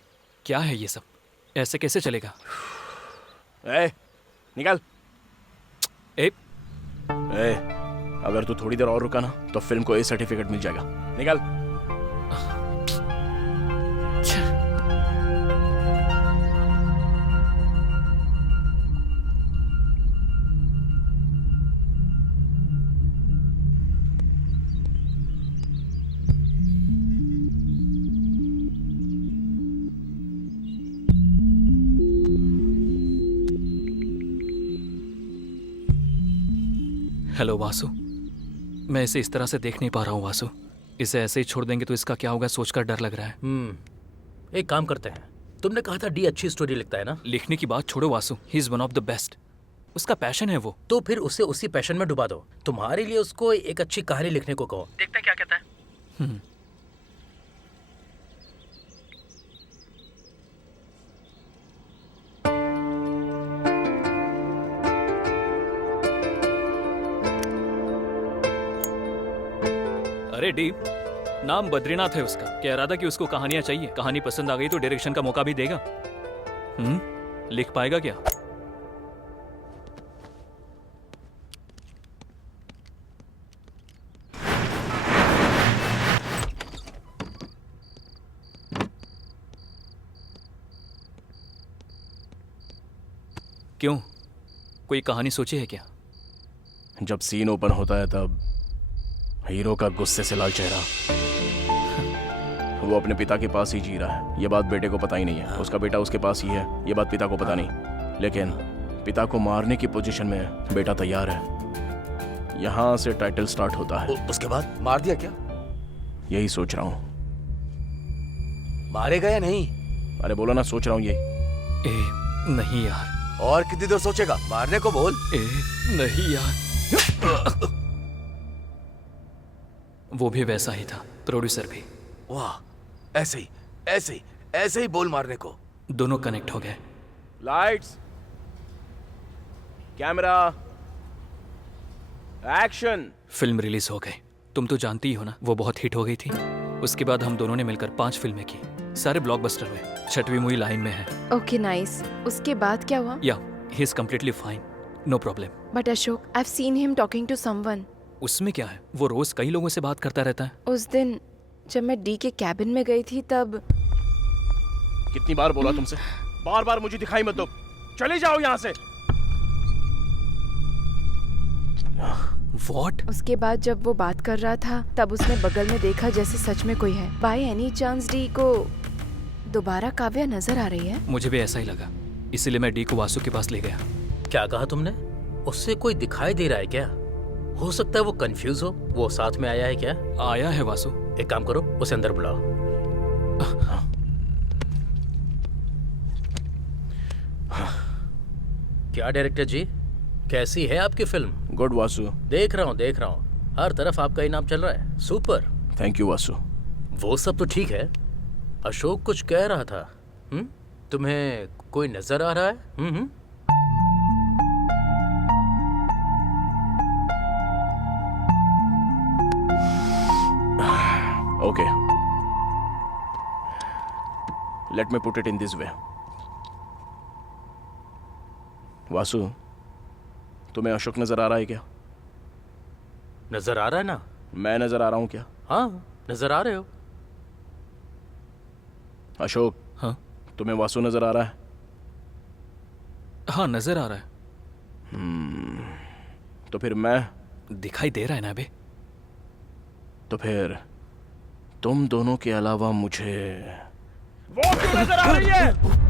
क्या है ये सब? ऐसे कैसे चलेगा? निकल। ए, अगर तू थोड़ी देर और रुका ना तो फिल्म को ए सर्टिफिकेट मिल जाएगा। निकल। हेलो वासु, मैं इसे इस तरह से देख नहीं पा रहा हूँ वासु। इसे ऐसे ही छोड़ देंगे तो इसका क्या होगा सोचकर डर लग रहा है। एक काम करते हैं, तुमने कहा था डी अच्छी स्टोरी लिखता है ना? लिखने की बात छोड़ो Vasu, he is one of the best. उसका पैशन है वो। तो फिर उसे उसी पैशन में डुबा दो। तुम्हारे लिए उसको एक अच्छी कहानी लिखने को कहो, देखते हैं क्या कहता है। अरे डी, नाम बद्रीनाथ है उसका। कह रहा था कि उसको कहानियां चाहिए। कहानी पसंद आ गई तो डायरेक्शन का मौका भी देगा। लिख पाएगा क्या? क्यों, कोई कहानी सोची है क्या? जब सीन ओपन होता है तब हीरो का गुस्से से लाल चेहरा, वो अपने पिता के पास ही जी रहा है। ये बात बेटे को पता ही नहीं है। उसका बेटा उसके पास ही है, ये बात पिता को पता नहीं। लेकिन पिता को मारने की पोजीशन में बेटा तैयार है। यहाँ से टाइटल स्टार्ट होता है। उसके बाद मार दिया क्या? यही सोच रहा हूँ। मारेगा या नहीं? अरे बोलो ना, सोच रहा हूँ ये। नहीं यार। और कितनी देर सोचेगा? मारने को बोल। नहीं यार। वो भी वैसा ही था, प्रोड्यूसर भी। वाह, ऐसे ही ऐसे ही ऐसे ही बोल मारने को। दोनों कनेक्ट हो गए। Lights, camera, action. Film release हो गई। तुम तो जानती ही हो ना, वो बहुत हिट हो गई थी। उसके बाद हम दोनों ने मिलकर 5 फिल्में की, सारे ब्लॉकबस्टर हुए। 6वीं मूवी लाइन में है। Okay nice. उसके बाद क्या हुआ? Yeah he is completely fine, no problem. But Ashok, I have seen him talking to someone. उसमें क्या है, वो रोज कई लोगों से बात करता रहता है। उस दिन जब मैं डी के कैबिन में गई थी तब। कितनी बार बोला तुमसे, बार बार मुझे दिखाई मत दो, चले जाओ यहाँ से। What? उसके बाद जब वो बात कर रहा था तब उसने बगल में देखा जैसे सच में कोई है। बाय एनी चांस डी को दोबारा काव्या नजर आ रही है? मुझे भी ऐसा ही लगा, इसीलिए मैं डी को वासु के पास ले गया। क्या कहा तुमने? उससे कोई दिखाई दे रहा है क्या? हो सकता है वो कंफ्यूज हो। वो साथ में आया है क्या? आया है वासु। एक काम करो, उसे अंदर बुलाओ। क्या डायरेक्टर जी, कैसी है आपकी फिल्म? गुड वासु। देख रहा हूँ हर तरफ आपका इनाम चल रहा है। सुपर। Thank you Vasu. वो सब तो ठीक है, अशोक कुछ कह रहा था। तुम्हें कोई नजर आ रहा है? Okay. Let me put it in this way. Vasu, तुम्हें अशोक नजर आ रहा है क्या? नजर आ रहा है ना? मैं नजर आ रहा हूं क्या? हाँ, नजर आ रहे हो। अशोक, हाँ तुम्हें वासु नजर आ रहा है? हाँ नजर आ रहा है। तो फिर मैं दिखाई दे रहा है ना अबे? तो फिर तुम दोनों के अलावा मुझे वो क्यों नजर आ रही है?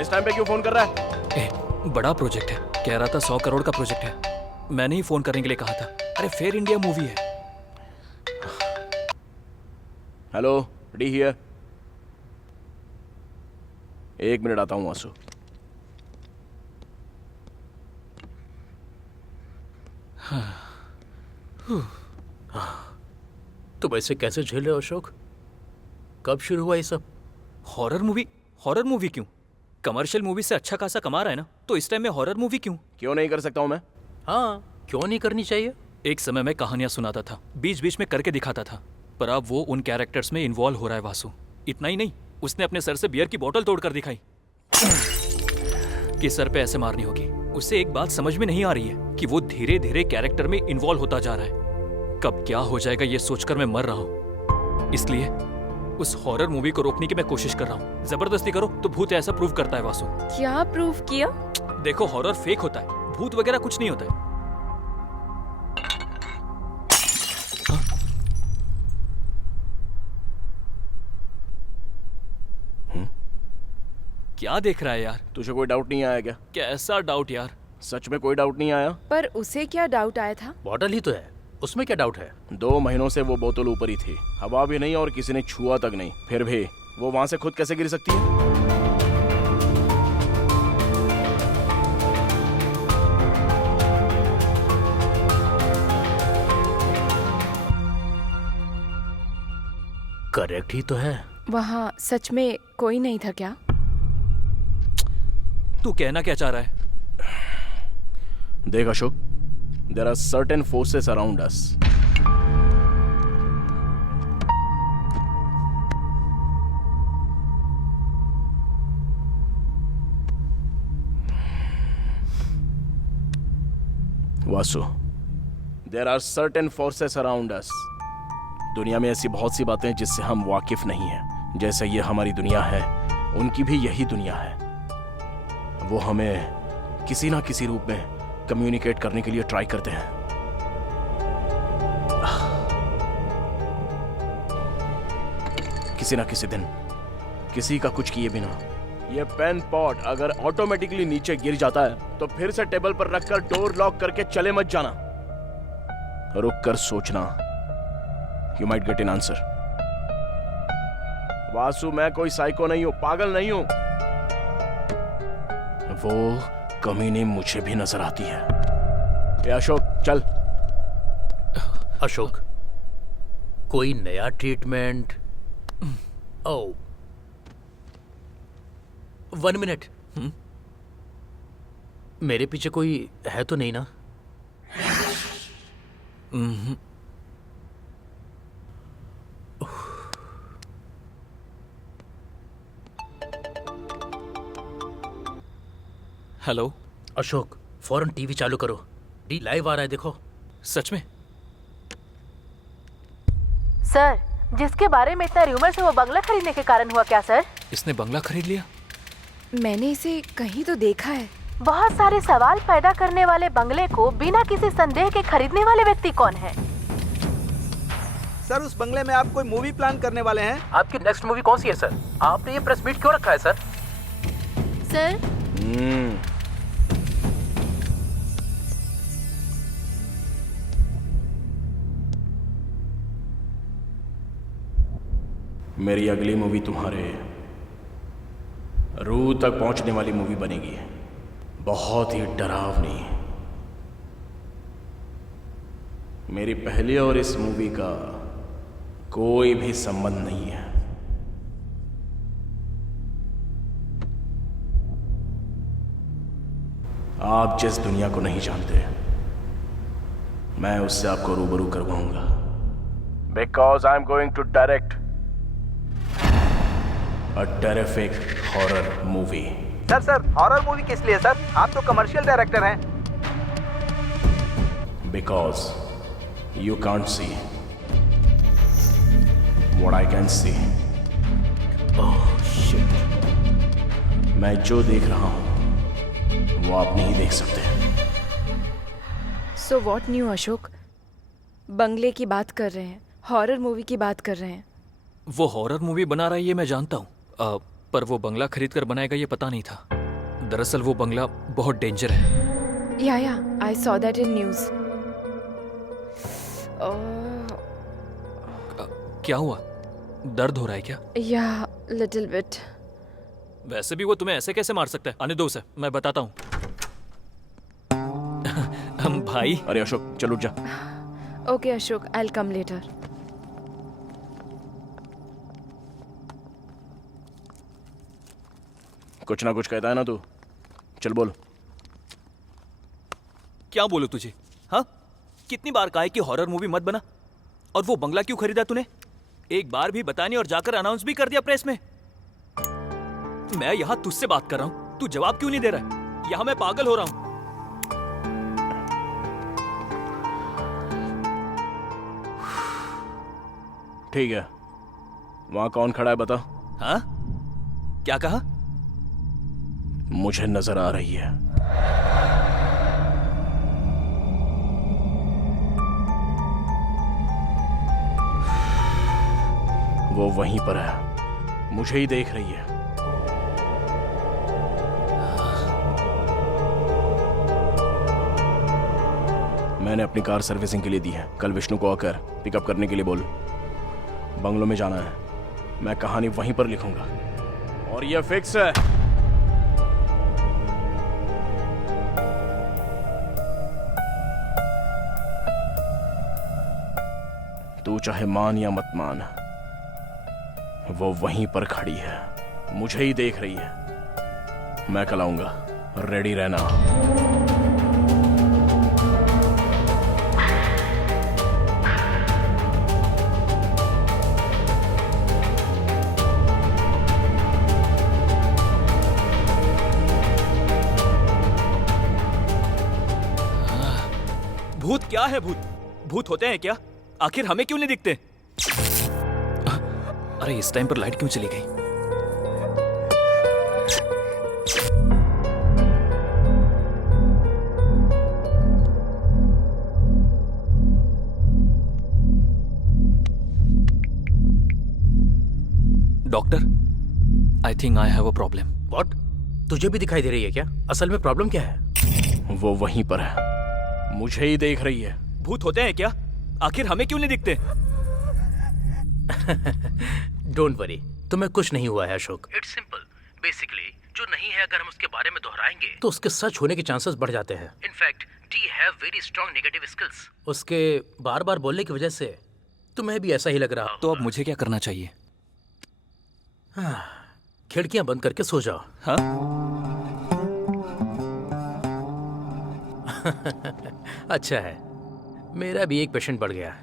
इस टाइम पे क्यों फोन कर रहा है? बड़ा प्रोजेक्ट है, कह रहा था 100 करोड़ का प्रोजेक्ट है। मैंने ही फोन करने के लिए कहा था। अरे फेयर इंडिया मूवी है। Hello, D here. 1 मिनट आता हूं वासु। तुम ऐसे कैसे झेल रहे हो अशोक? कब शुरू हुआ ये सब? Horror movie? हॉरर मूवी क्यों? कमर्शियल मूवी से अच्छा खासा कमा रहा है ना, तो इस टाइम में हॉरर मूवी क्यों? क्यों नहीं कर सकता हूं मैं? हाँ, क्यों नहीं करनी चाहिए? एक समय में कहानियां सुनाता था, बीच बीच में करके दिखाता था, पर अब वो उन कैरेक्टर्स में इन्वॉल्व हो रहा है वासु। इतना ही नहीं, उसने अपने सर से बियर की बोतल तोड़कर दिखाई कि सर पे ऐसे मारनी होगी। उससे एक बात समझ में नहीं आ रही है कि वो धीरे धीरे कैरेक्टर में इन्वॉल्व होता जा रहा है। कब क्या हो जाएगा ये सोचकर मैं मर रहा हूं। इसलिए उस हॉरर मूवी को रोकने की मैं कोशिश कर रहा हूँ। जबरदस्ती करो तो भूत ऐसा प्रूव करता है वासु। क्या प्रूव किया? देखो, हॉरर फेक होता है, भूत वगैरह कुछ नहीं होता है। क्या देख रहा है यार? तुझे कोई डाउट नहीं आया क्या? कैसा डाउट यार? सच में कोई डाउट नहीं आया? पर उसे क्या डाउट आया था? बॉटल ही तो है, उसमें क्या डाउट है? 2 महीनों से वो बोतल ऊपर ही थी, हवा भी नहीं और किसी ने छुआ तक नहीं। फिर भी वो वहां से खुद कैसे गिर सकती है? करेक्ट ही तो है। वहाँ सच में कोई नहीं था क्या? तू कहना क्या चाह रहा है? देख Ashok, there are certain forces around us. Vasu, there are certain forces around us. दुनिया में ऐसी बहुत सी बातें जिससे हम वाकिफ नहीं हैं। जैसे ये हमारी दुनिया है, उनकी भी यही दुनिया है। वो हमें किसी ना किसी रूप में कम्युनिकेट करने के लिए ट्राई करते हैं। किसी ना किसी दिन, किसी का कुछ किए बिना ये पेन पॉट अगर ऑटोमेटिकली नीचे गिर जाता है तो फिर से टेबल पर रखकर डोर लॉक करके चले मत जाना। रुक कर सोचना। You might get an answer. Vasu, मैं कोई साइको नहीं हूं, पागल नहीं हूं। वो कमीनी मुझे भी नजर आती है। ए अशोक, चल। अशोक, कोई नया ट्रीटमेंट? ओह, 1 मिनट। मेरे पीछे कोई है तो नहीं ना? हेलो अशोक, फौरन टीवी चालू करो। डी लाइव आ रहा है, देखो। सच में? सर, जिसके बारे में इतना र्यूमर्स है वो बंगला खरीदने के कारण हुआ क्या सर? इसने बंगला खरीद लिया? मैंने इसे कहीं तो देखा है। बहुत सारे सवाल पैदा करने वाले बंगले को बिना किसी संदेह के खरीदने वाले व्यक्ति कौन है? सर, उस बंगले में आप कोई मूवी प्लान करने वाले हैं? आपकी नेक्स्ट मूवी कौन सी है सर? आपने ये प्रेस मीट क्यों रखा है सर? सर, मेरी अगली मूवी तुम्हारे रूह तक पहुंचने वाली मूवी बनेगी। बहुत ही डरावनी। मेरी पहली और इस मूवी का कोई भी संबंध नहीं है। आप जिस दुनिया को नहीं जानते, मैं उससे आपको रूबरू करवाऊंगा। Because I am going to direct a terrific horror movie. Sir, horror movie किस लिए सर? आप तो कमर्शियल डायरेक्टर हैं। Because you can't see what I can see. Oh shit. मैं जो देख रहा हूं वो आप नहीं देख सकते। So what new Ashok? बंगले की बात कर रहे हैं, हॉरर मूवी की बात कर रहे हैं। वो हॉरर मूवी बना रहा है ये मैं जानता हूँ, पर वो बंगला खरीद कर बनाएगा ये पता नहीं था। दरअसल वो बंगला बहुत डेंजर है। या I saw that in news. क्या हुआ? दर्द हो रहा है क्या? या लिटिल बिट। वैसे भी वो तुम्हें ऐसे कैसे मार सकता है? आने दो उसे, मैं बताता हूँ। भाई। अरे अशोक, चल उठ जा। Okay Ashok, I will come later. कुछ ना कुछ कहता है ना तू, चल बोल। क्या बोलूं तुझे? हाँ, कितनी बार कहा है कि हॉरर मूवी मत बना? और वो बंगला क्यों खरीदा तूने? एक बार भी बताने और जाकर अनाउंस भी कर दिया प्रेस में। मैं यहाँ तुझसे बात कर रहा हूँ, तू जवाब क्यों नहीं दे रहा है? यहाँ मैं पागल हो रहा हूँ। ठीक है, वहां कौन खड़ा है बता। हाँ? क्या कहा? मुझे नजर आ रही है। वो वहीं पर है, मुझे ही देख रही है। मैंने अपनी कार सर्विसिंग के लिए दी है। कल विष्णु को आकर पिकअप करने के लिए बोल। बंगलों में जाना है, मैं कहानी वहीं पर लिखूंगा और यह फिक्स है। तू चाहे मान या मत मान, वो वहीं पर खड़ी है, मुझे ही देख रही है। मैं कल आऊंगा, रेडी रहना। भूत क्या है? भूत होते हैं क्या? आखिर हमें क्यों नहीं दिखते? अरे इस टाइम पर लाइट क्यों चली गई? Doctor, I think I have a problem. What? तुझे भी दिखाई दे रही है क्या? असल में प्रॉब्लम क्या है? वो वहीं पर है, मुझे ही देख रही है। भूत होते हैं क्या? आखिर हमें क्यों नहीं दिखते? डोंट वरी, तुम्हें कुछ नहीं हुआ है अशोक। It's simple. बेसिकली जो नहीं है अगर हम उसके बारे में दोहराएंगे तो उसके सच होने के चांसेस बढ़ जाते हैं। In fact D have very strong negative skills. उसके बार बार बोलने की वजह से तुम्हें भी ऐसा ही लग रहा। तो अब मुझे क्या करना चाहिए? खिड़कियां बंद करके सो जाओ। हाँ? अच्छा है, मेरा भी एक पेशेंट बढ़ गया।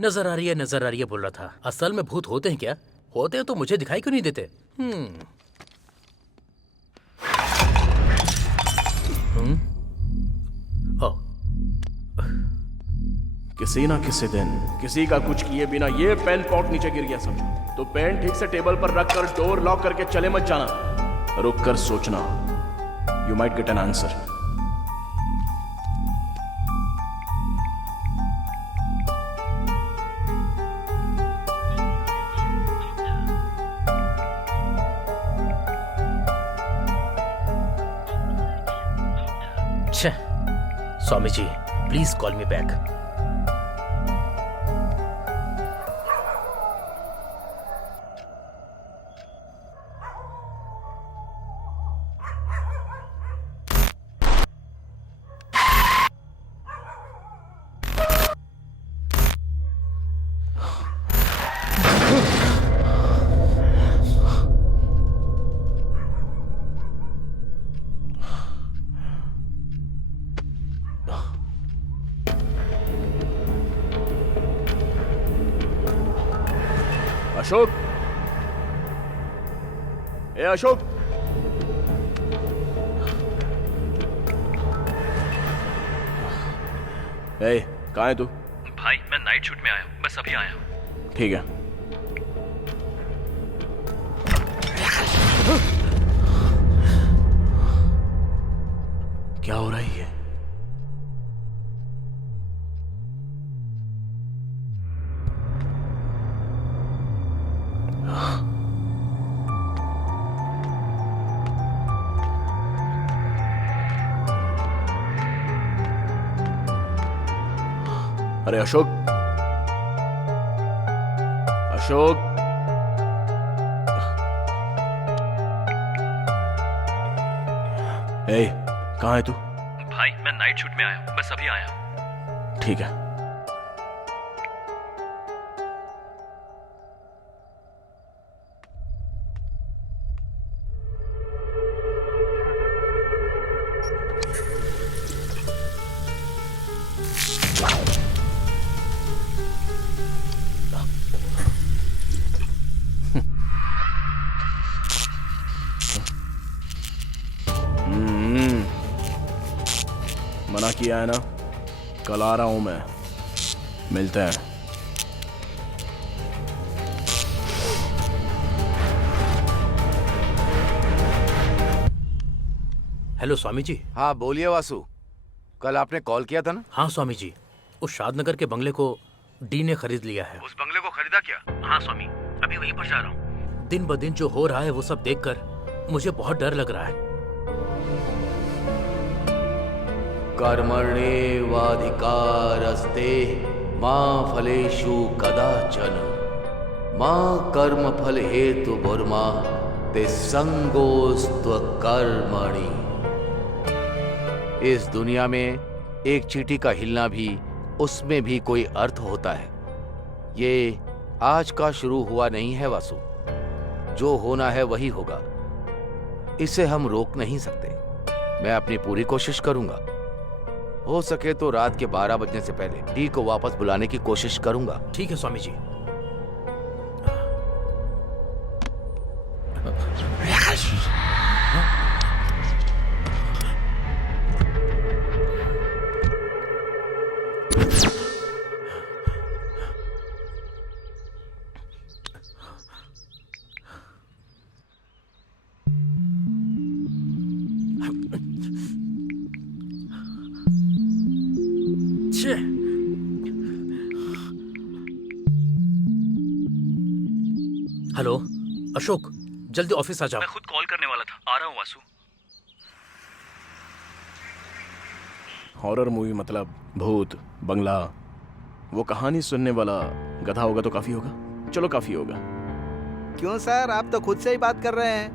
नजर आ रही है बोल रहा था। असल में भूत होते हैं क्या? होते हैं तो मुझे दिखाई क्यों नहीं देते? ओह, किसी ना किसी दिन किसी का कुछ किए बिना ये पेन पॉट नीचे गिर गया समझो, तो पेन ठीक से टेबल पर रख कर डोर लॉक करके चले मत जाना, रुक कर सोचना, you might get an answer. Swami ji, please call me back. Ashok, ए अशोक, ए कहाँ है तू? भाई मैं नाइट शूट में आया हूँ, बस अभी आया हूँ। ठीक है। क्या हो रहा है ये? अरे अशोक, अशोक, ए कहाँ है तू? भाई मैं नाइट शूट में आया हूँ, बस अभी आया हूँ। ठीक है। मना किया है ना, कल आ रहा हूं मैं, मिलते हैं। हेलो स्वामी जी। हाँ बोलिए वासु, कल आपने कॉल किया था ना? हाँ स्वामी जी, उस शादनगर के बंगले को डी ने खरीद लिया है। उस बंगले को खरीदा क्या? हाँ स्वामी, अभी वहीं पर जा रहा हूँ। दिन ब दिन जो हो रहा है वो सब देखकर मुझे बहुत डर लग रहा है। कर्मण्येवाधिकारस्ते मा फलेषु कदाचन मा कर्म फल हेतु बुर्मा ते संगोस्त्व कर्मणि। इस दुनिया में एक चींटी का हिलना भी, उसमें भी कोई अर्थ होता है। ये आज का शुरू हुआ नहीं है वासु, जो होना है वही होगा, इसे हम रोक नहीं सकते। मैं अपनी पूरी कोशिश करूंगा, हो सके तो रात के 12 बजने से पहले डी को वापस बुलाने की कोशिश करूंगा। ठीक है स्वामी जी। हेलो अशोक, जल्दी ऑफिस आ जाओ। मैं खुद कॉल करने वाला था, आ रहा हूँ वासु। हॉरर मूवी मतलब भूत, बंगला, वो कहानी सुनने वाला गधा होगा तो काफी होगा। चलो काफी होगा। क्यों सर, आप तो खुद से ही बात कर रहे हैं।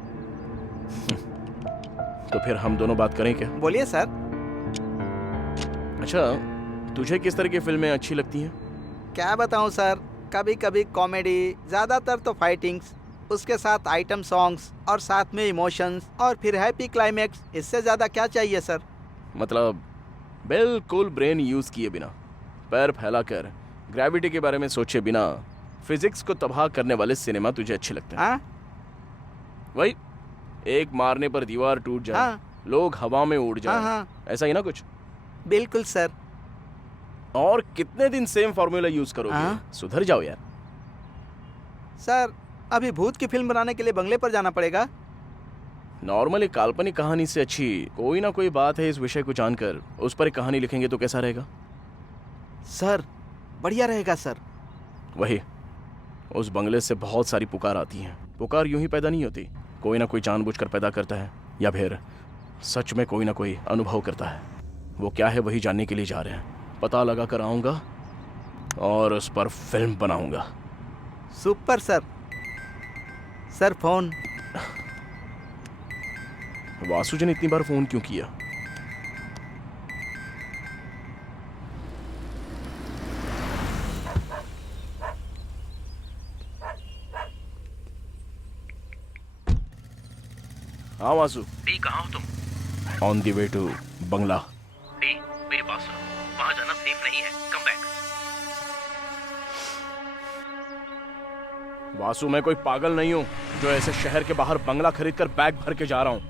तो फिर हम दोनों बात करें क्या? बोलिए सर। अच्छा, तुझे किस तरह की फिल्में अच्छी लगती हैं? क्या बताऊं सर, कभी कभी कॉमेडी, ज्यादातर तो फाइटिंग्स, उसके साथ आइटम सॉन्ग्स और साथ में इमोशंस और फिर हैप्पी क्लाइमेक्स। इससे ज्यादा क्या चाहिए सर? मतलब बिल्कुल ब्रेन यूज किए बिना, पैर फैलाकर, ग्रेविटी के बारे में सोचे बिना, फिजिक्स को तबाह करने वाले सिनेमा तुझे अच्छे लगते हैं? वही एक मारने पर दीवार टूट जाए, लोग हवा में उड़ जाए, ऐसा ही ना कुछ? बिल्कुल सर। और कितने दिन सेम फॉर्मूला यूज करोगे? हाँ? सुधर जाओ यार। सर अभी भूत की फिल्म बनाने के लिए बंगले पर जाना पड़ेगा। नॉर्मल एक काल्पनिक कहानी से अच्छी कोई ना कोई बात है इस विषय को जानकर उस पर एक कहानी लिखेंगे तो कैसा रहेगा? सर बढ़िया रहेगा सर। वही, उस बंगले से बहुत सारी पुकार आती हैं। पुकार यूं ही पैदा नहीं होती, कोई ना कोई जानबूझकर पैदा करता है या फिर सच में कोई ना कोई अनुभव करता है। वो क्या है वही जानने के लिए जा रहे हैं। पता लगा कर आऊँगा और उस पर फिल्म बनाऊंगा। Super sir. Sir phone. Vasu ji ने इतनी बार फोन क्यों किया? हाँ वासु। डी कहाँ हो तुम? On the way to bungalow. D मेरी बात सुनो, वहां जाना सेफ नहीं है, कम बैक। वासु मैं कोई पागल नहीं हूँ जो ऐसे शहर के बाहर बंगला खरीद कर बैग भर के जा रहा हूँ।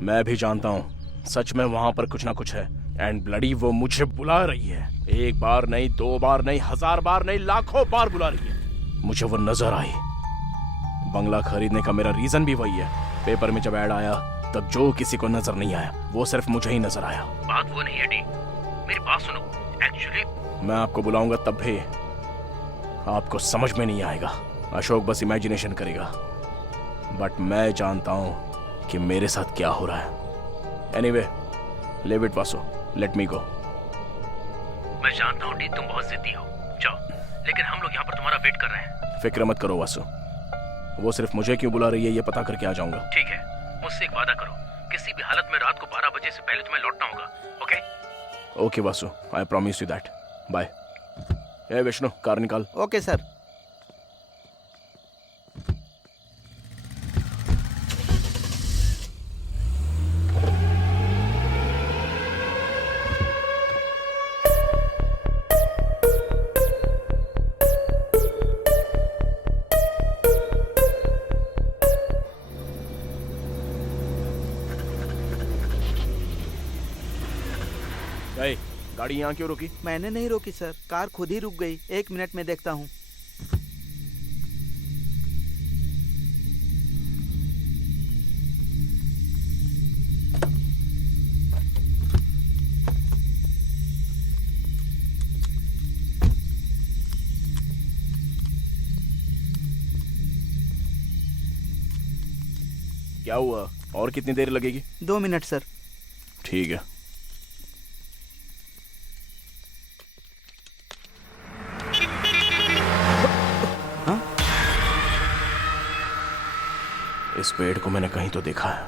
मैं भी जानता हूँ सच में वहां पर कुछ ना कुछ है एंड ब्लडी वो मुझे बुला रही है। एक बार नहीं, 2 बार नहीं, 1000 बार नहीं, लाखों बार बुला रही है। मुझे वो नजर आई। बंगला खरीदने का मेरा रीजन भी वही है। पेपर में जब ऐड आया तब जो किसी को नजर नहीं आया वो सिर्फ मुझे ही नजर आया। बात वो नहीं है डी, मेरी बात सुनो। एक्चुअली मैं आपको बुलाऊंगा तब भी आपको समझ में नहीं आएगा। अशोक बस इमेजिनेशन करेगा, बट मैं जानता हूं कि मेरे साथ क्या हो रहा है। Anyway, leave it Vasu, let me go. मैं जानता हूँ डी तुम बहुत जिद्दी हो, जाओ, लेकिन हम लोग यहाँ पर तुम्हारा वेट कर रहे हैं। फिक्र मत करो वासु, वो सिर्फ मुझे क्यों बुला रही है ये पता करके आ जाऊंगा। ठीक है, मुझसे एक वादा करो, किसी भी हालत में रात को 12 बजे से पहले तुम्हें लौटना होगा। Okay? Okay Vasu, I promise you that. Bye. ए विष्णु, कार निकाल। Okay sir. गाड़ी यहाँ क्यों रुकी? मैंने नहीं रोकी सर, कार खुद ही रुक गई। 1 मिनट में देखता हूँ। क्या हुआ? और कितनी देर लगेगी? 2 मिनट सर। ठीक है। इस पेड़ को मैंने कहीं तो देखा है।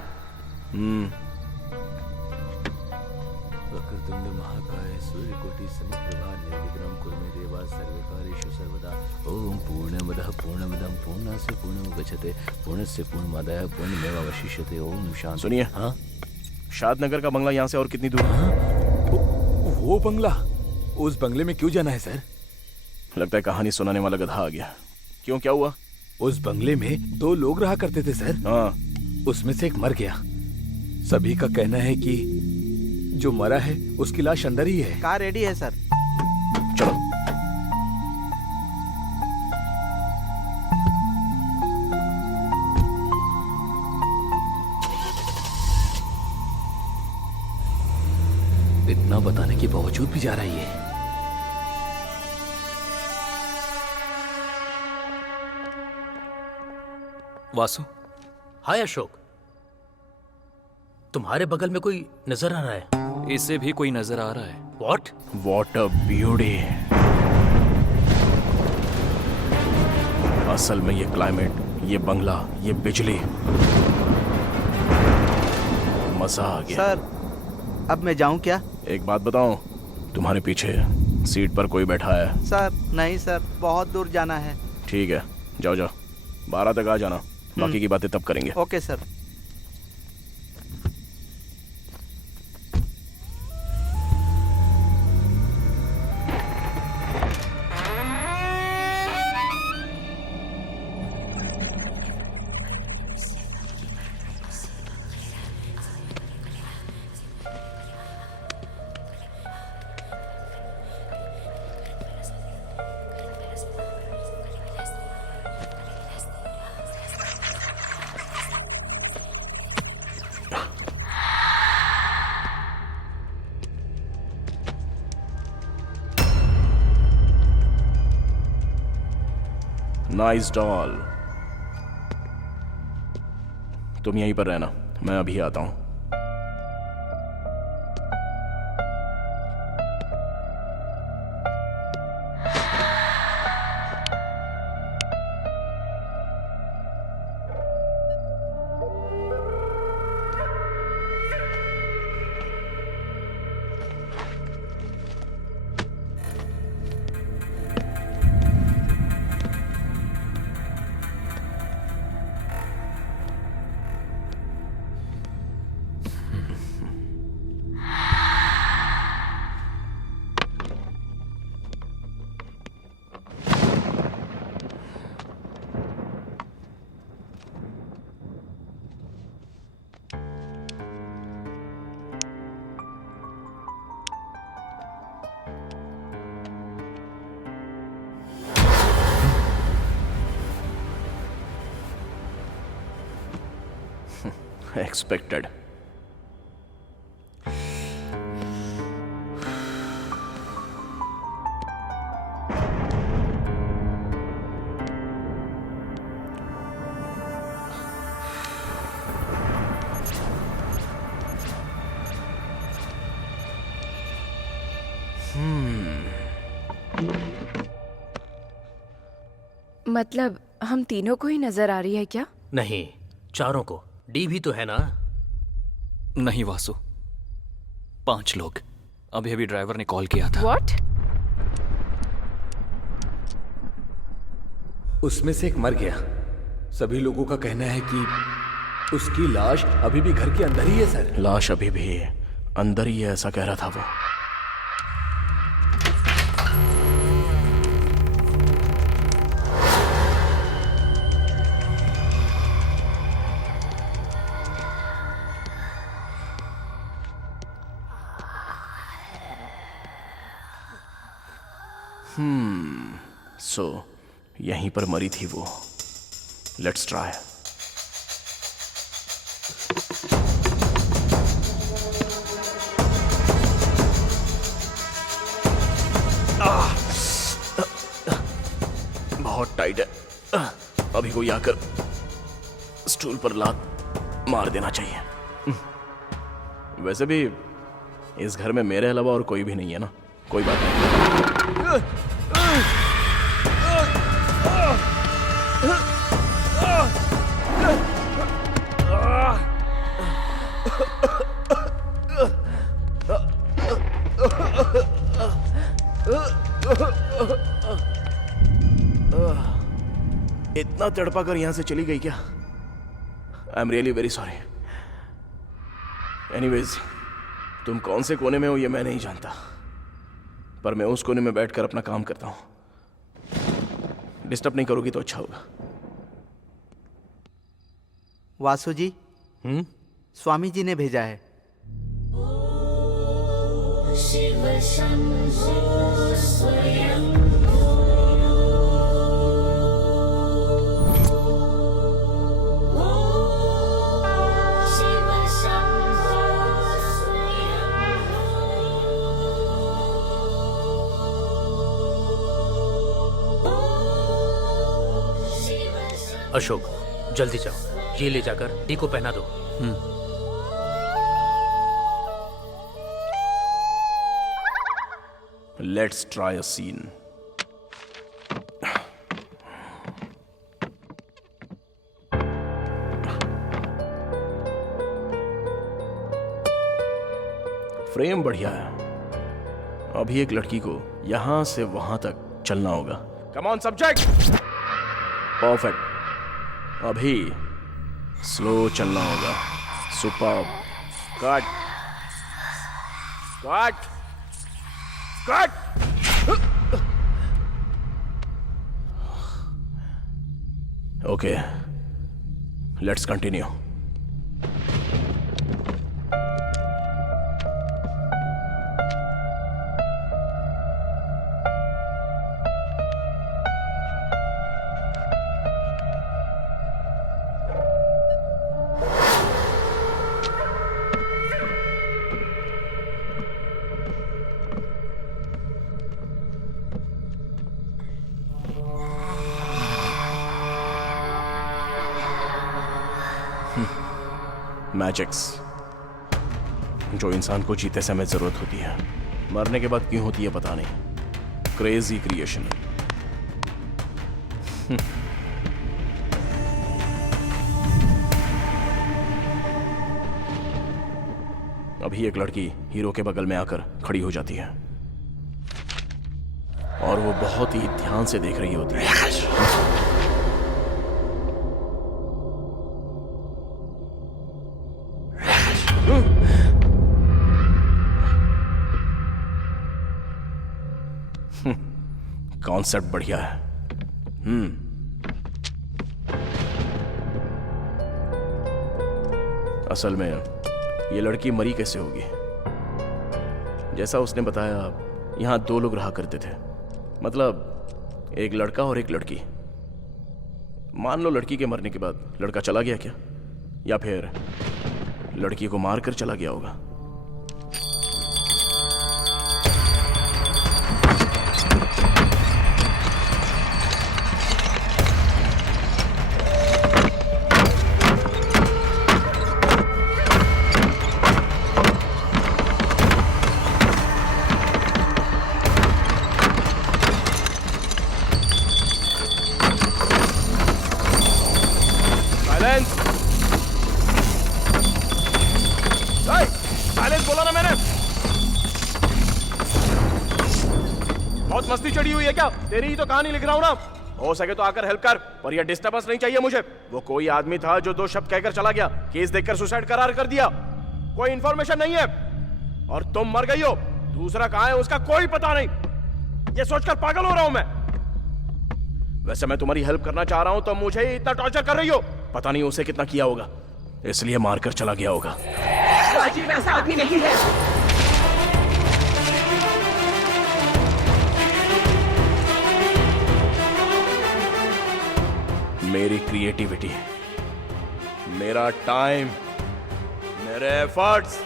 वक्रतुंड महाकाय सूर्यकोटि समप्रभा निर्विघ्नं कुरु मे देवा सर्वकार्येषु सर्वदा। ओम पूर्णमदः पूर्णमिदं पूर्णास्य पूर्णमुदच्यते पूर्णस्य पूर्णमादाय पूर्णमेवावशिष्यते। ओम शांति। सुनिए। हाँ, शाद नगर का बंगला यहाँ से और कितनी दूर है? वो बंगला, उस बंगले में क्यों जाना है सर? लगता है कहानी सुनाने वाला गधा आ गया। क्यों, क्या हुआ? उस बंगले में 2 लोग रहा करते थे सर। हाँ। उसमें से एक मर गया। सभी का कहना है कि जो मरा है उसकी लाश अंदर ही है। कार रेडी है सर। चलो। इतना बताने के बावजूद भी जा रही है। वासु। हाय अशोक, तुम्हारे बगल में कोई नजर आ रहा है? इसे भी कोई नजर आ रहा है। What a beauty। असल में ये क्लाइमेट, ये बंगला, ये बिजली, मजा आ गया। सर अब मैं जाऊं क्या? एक बात बताऊं, तुम्हारे पीछे सीट पर कोई बैठा है। सर नहीं सर, बहुत दूर जाना है। ठीक है, जाओ जाओ, 12 तक आ जाना, बाकी की बातें तब करेंगे। Okay sir. Nice doll. तुम यहीं पर रहना, मैं अभी आता हूं। Expected. मतलब हम तीनों को ही नजर आ रही है क्या? नहीं, चारों को। डी भी तो है ना? नहीं वासु, 5 लोग। अभी अभी ड्राइवर ने कॉल किया था। What? उसमें से एक मर गया। सभी लोगों का कहना है कि उसकी लाश अभी भी घर के अंदर ही है सर। लाश अभी भी अंदर ही है, ऐसा कह रहा था वो। सो यहीं पर मरी थी वो। Let's try. बहुत टाइट है। अभी कोई आकर स्टूल पर लात मार देना चाहिए। वैसे भी इस घर में मेरे अलावा और कोई भी नहीं है ना। कोई बात नहीं। इतना तड़पा कर यहां से चली गई क्या? I am really very sorry. Anyways, तुम कौन से कोने में हो ये मैं नहीं जानता, पर मैं उस कोने में बैठकर अपना काम करता हूं। डिस्टर्ब नहीं करोगी तो अच्छा होगा। वासु जी, स्वामी जी ने भेजा है। शिव शंभो स्वयं अशोक, जल्दी जाओ, ये ले जाकर डी को पहना दो। Let's try a scene. Frame बढ़िया है। अभी एक लड़की को यहां से वहां तक चलना होगा। Come on subject. परफेक्ट। अभी स्लो चलना होगा। Super. Cut cut cut. Okay, let's continue. Magics जो इंसान को जीते समय जरूरत होती है, मरने के बाद क्यों होती है पता नहीं। Crazy creation. अभी एक लड़की हीरो के बगल में आकर खड़ी हो जाती है और वो बहुत ही ध्यान से देख रही होती है। कॉन्सेप्ट बढ़िया है। असल में ये लड़की मरी कैसे होगी? जैसा उसने बताया, यहां 2 लोग रहा करते थे, मतलब एक लड़का और एक लड़की। मान लो लड़की के मरने के बाद लड़का चला गया क्या, या फिर लड़की को मारकर चला गया होगा। साइलेंस बोला ना मैंने। बहुत मस्ती चढ़ी हुई है क्या? तेरी ही तो कहानी लिख रहा हूं ना। हो सके तो आकर हेल्प कर, पर यह डिस्टर्बेंस नहीं चाहिए मुझे। वो कोई आदमी था जो 2 शब्द कहकर चला गया, केस देखकर सुसाइड करार कर दिया। कोई इंफॉर्मेशन नहीं है और तुम मर गई हो। दूसरा कहां है उसका कोई पता नहीं। ये सोचकर पागल हो रहा हूं मैं। वैसे मैं तुम्हारी हेल्प करना चाह रहा हूं तो मुझे ही इतना टॉर्चर कर रही हो। पता नहीं उसे कितना किया होगा, इसलिए मारकर चला गया होगा। राजीव ऐसा आदमी नहीं है। मेरी क्रिएटिविटी, मेरा टाइम, मेरे एफर्ट्स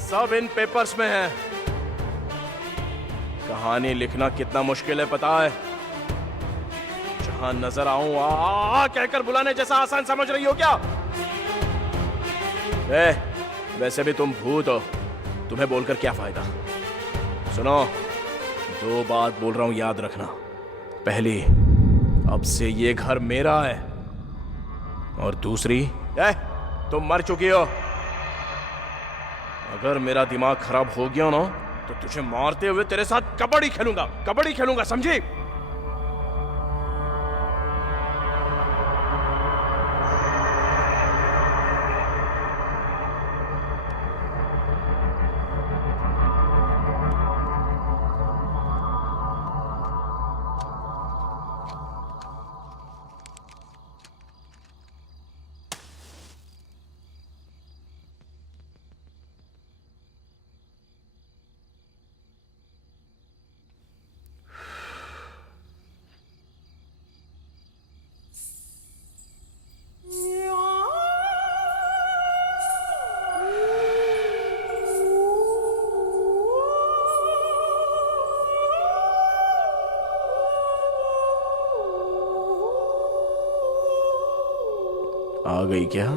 सब इन पेपर्स में है। कहानी लिखना कितना मुश्किल है पता है? जहां नजर आऊं आ कहकर बुलाने जैसा आसान समझ रही हो क्या? वैसे भी तुम भूत हो, तुम्हें बोलकर क्या फायदा? सुनो, 2 बात बोल रहा हूं, याद रखना। पहली, अब से ये घर मेरा है, और दूसरी, तुम मर चुकी हो। अगर मेरा दिमाग खराब हो गया ना तो तुझे मारते हुए तेरे साथ कबड्डी खेलूंगा, समझी? आ गई क्या?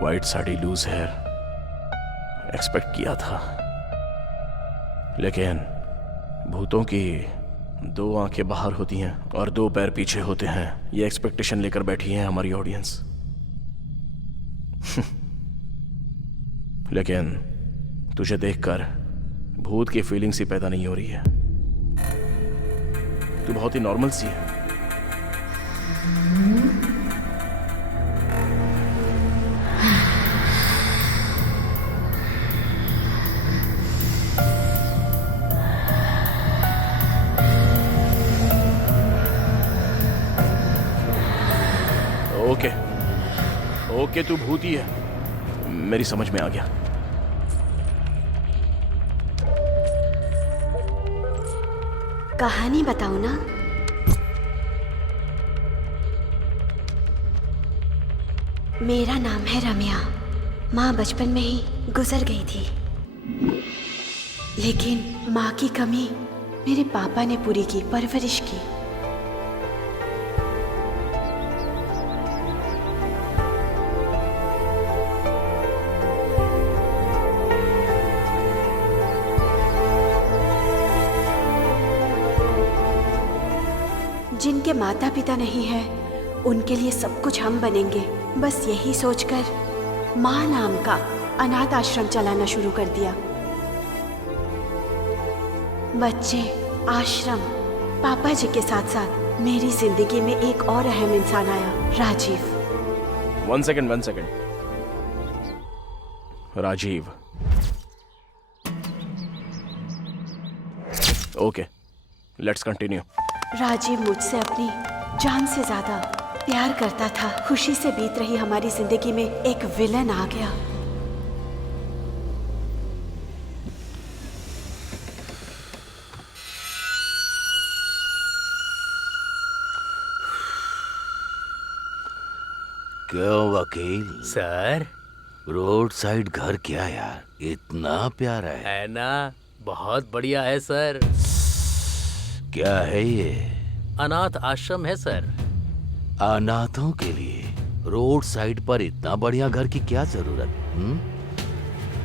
White sari, loose hair, expect किया था, लेकिन भूतों की 2 आंखें बाहर होती हैं और 2 पैर पीछे होते हैं, ये एक्सपेक्टेशन लेकर बैठी है हमारी ऑडियंस। लेकिन तुझे देखकर भूत की फीलिंग सी पैदा नहीं हो रही है। तू बहुत ही नॉर्मल सी है। ओके, तू भूती है, मेरी समझ में आ गया। कहानी बताओ ना। मेरा नाम है रम्या। माँ बचपन में ही गुजर गई थी, लेकिन माँ की कमी मेरे पापा ने पूरी की, परवरिश की। जिनके माता पिता नहीं है उनके लिए सब कुछ हम बनेंगे, बस यही सोचकर माँ नाम का अनाथ आश्रम चलाना शुरू कर दिया। बच्चे, आश्रम, पापा जी के साथ साथ मेरी जिंदगी में एक और अहम इंसान आया, Rajiv. One second. Rajiv. Okay, let's continue. Rajiv मुझसे अपनी जान से ज्यादा प्यार करता था। खुशी से बीत रही हमारी जिंदगी में एक विलन आ गया। क्यों वकील? सर, रोड साइड घर क्या यार, इतना प्यारा है ना? बहुत बढ़िया है सर। क्या है ये? अनाथ आश्रम है सर। अनाथों के लिए रोड साइड पर इतना बढ़िया घर की क्या जरूरत?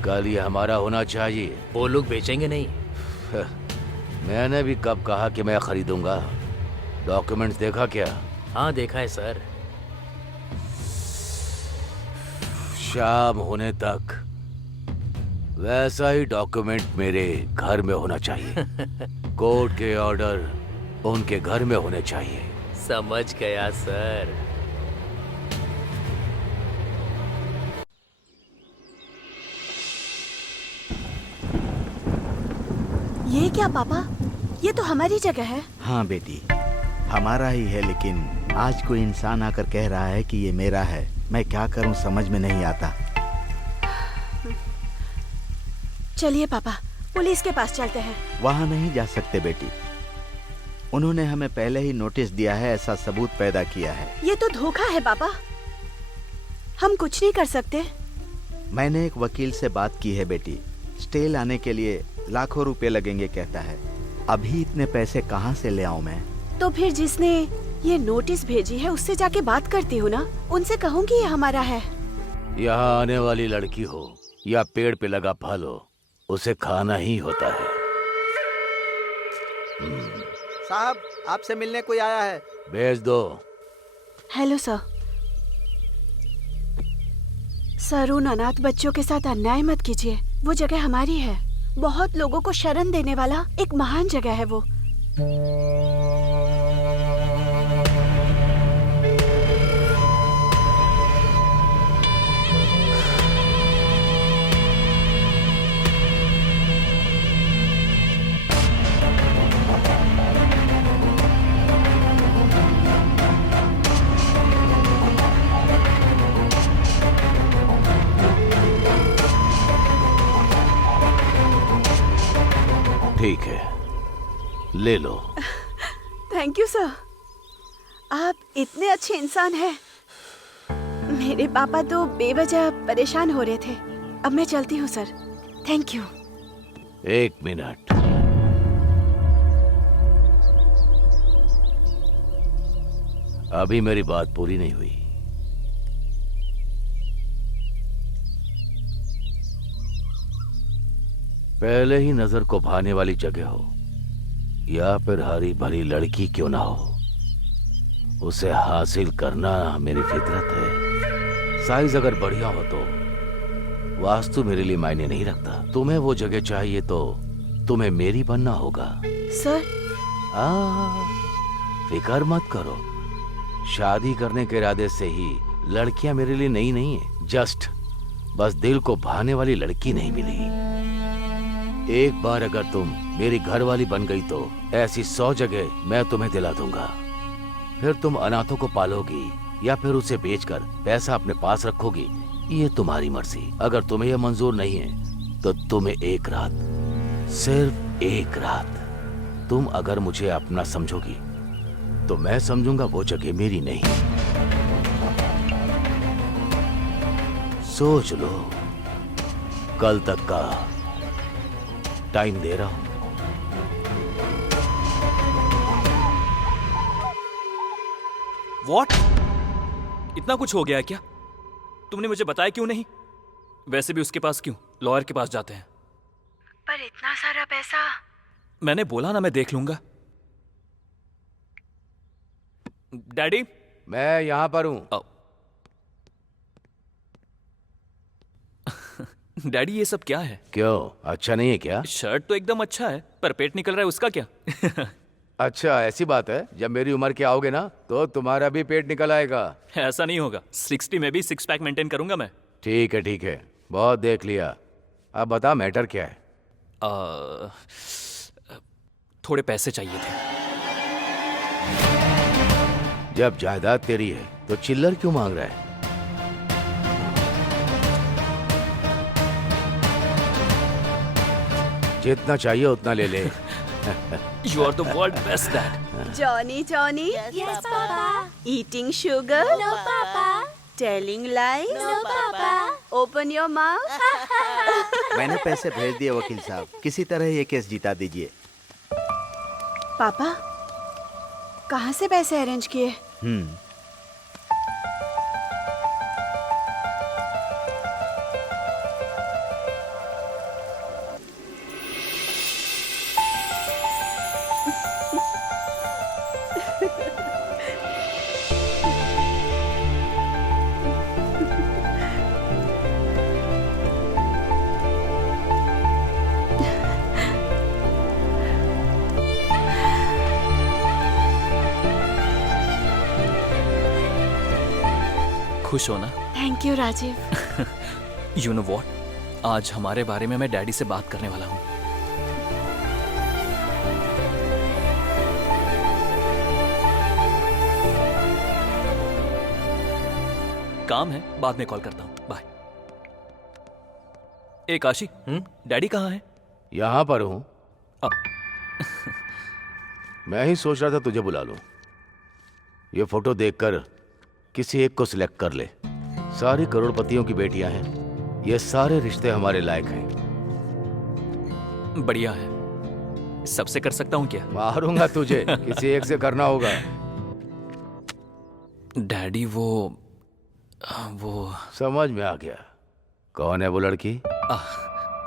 कल ये हमारा होना चाहिए। वो लोग बेचेंगे नहीं। मैंने भी कब कहा कि मैं खरीदूंगा? डॉक्यूमेंट्स देखा क्या? हाँ देखा है सर। शाम होने तक वैसा ही डॉक्यूमेंट मेरे घर में होना चाहिए। कोर्ट के ऑर्डर उनके घर में होने चाहिए। समझ गया सर। ये क्या पापा? ये तो हमारी जगह है। हाँ बेटी, हमारा ही है, लेकिन आज कोई इंसान आकर कह रहा है कि ये मेरा है। मैं क्या करूं समझ में नहीं आता। चलिए पापा, पुलिस के पास चलते हैं। वहाँ नहीं जा सकते बेटी, उन्होंने हमें पहले ही नोटिस दिया है, ऐसा सबूत पैदा किया है। ये तो धोखा है पापा, हम कुछ नहीं कर सकते। मैंने एक वकील से बात की है बेटी, स्टे लाने के लिए लाखों रुपए लगेंगे कहता है। अभी इतने पैसे कहाँ से ले आऊं मैं? तो फिर जिसने ये नोटिस भेजी है उससे जाके बात करती हूँ ना, उनसे कहूँगी ये हमारा है। यहाँ आने वाली लड़की हो या पेड़ पे लगा फल हो, उसे खाना ही होता है। साहब, आपसे मिलने कोई आया है। भेज दो। Hello sir. सर, उन अनाथ बच्चों के साथ अन्याय मत कीजिए। वो जगह हमारी है। बहुत लोगों को शरण देने वाला एक महान जगह है वो। ठीक है, ले लो। थैंक यू सर, आप इतने अच्छे इंसान हैं। मेरे पापा तो बेवजह परेशान हो रहे थे। अब मैं चलती हूँ सर। Thank you. एक मिनट। अभी मेरी बात पूरी नहीं हुई। पहले ही नजर को भाने वाली जगह हो या फिर हरी भरी लड़की क्यों ना हो, उसे हासिल करना मेरी फितरत है। साइज अगर बढ़िया हो तो वास्तु मेरे लिए मायने नहीं रखता। तुम्हें वो जगह चाहिए तो तुम्हें मेरी बनना होगा। सर, फिक्र मत करो। शादी करने के इरादे से ही लड़कियां मेरे लिए नई नहीं है। जस्ट बस दिल को भाने वाली लड़की नहीं मिली। एक बार अगर तुम मेरी घरवाली बन गई तो ऐसी 100 जगह मैं तुम्हें दिला दूंगा। फिर तुम अनाथों को पालोगी या फिर उसे बेचकर पैसा अपने पास रखोगी, ये तुम्हारी मर्जी। अगर तुम्हें यह मंजूर नहीं है तो तुम्हें एक रात, सिर्फ एक रात तुम अगर मुझे अपना समझोगी तो मैं समझूंगा वो जगह मेरी नहीं। सोच लो, कल तक का टाइम दे रहा हूं। What? इतना कुछ हो गया है क्या? तुमने मुझे बताया क्यों नहीं? वैसे भी उसके पास क्यों? लॉयर के पास जाते हैं। पर इतना सारा पैसा। मैंने बोला ना मैं देख लूंगा। डैडी, मैं यहां पर हूं। डैडी ये सब क्या है? क्यों, अच्छा नहीं है क्या? शर्ट तो एकदम अच्छा है, पर पेट निकल रहा है, उसका क्या? अच्छा, ऐसी बात है। जब मेरी उम्र के आओगे ना तो तुम्हारा भी पेट निकल आएगा। ऐसा नहीं होगा। 60 में भी 6 पैक मेंटेन करूंगा मैं। ठीक है ठीक है, बहुत देख लिया। अब बता मैटर क्या है? थोड़े पैसे चाहिए थे। जब जायदाद तेरी है तो चिल्लर क्यों मांग रहा है? जितना चाहिए उतना ले ले। You are the world best dad. Johnny, Johnny. Yes, Papa. Eating sugar? No, Papa. Telling lies? No, Papa. Open your mouth. मैंने पैसे भेज दिए वकील साहब, किसी तरह ये केस जिता दीजिए। पापा, कहाँ से पैसे अरेंज किए? खुश हो ना? Thank you Rajiv. You know what? आज हमारे बारे में मैं डैडी से बात करने वाला हूँ। काम है, बाद में कॉल करता हूँ। बाय। ए काशी, डैडी कहाँ है? यहां पर हूं। मैं ही सोच रहा था तुझे बुला लूं। ये फोटो देखकर किसी एक को सिलेक्ट कर ले। सारी करोड़पतियों की बेटियां हैं। ये सारे रिश्ते हमारे लायक हैं। बढ़िया है। सबसे कर सकता हूँ क्या? मारूंगा तुझे, किसी एक से करना होगा। डैडी वो समझ में आ गया। कौन है वो लड़की?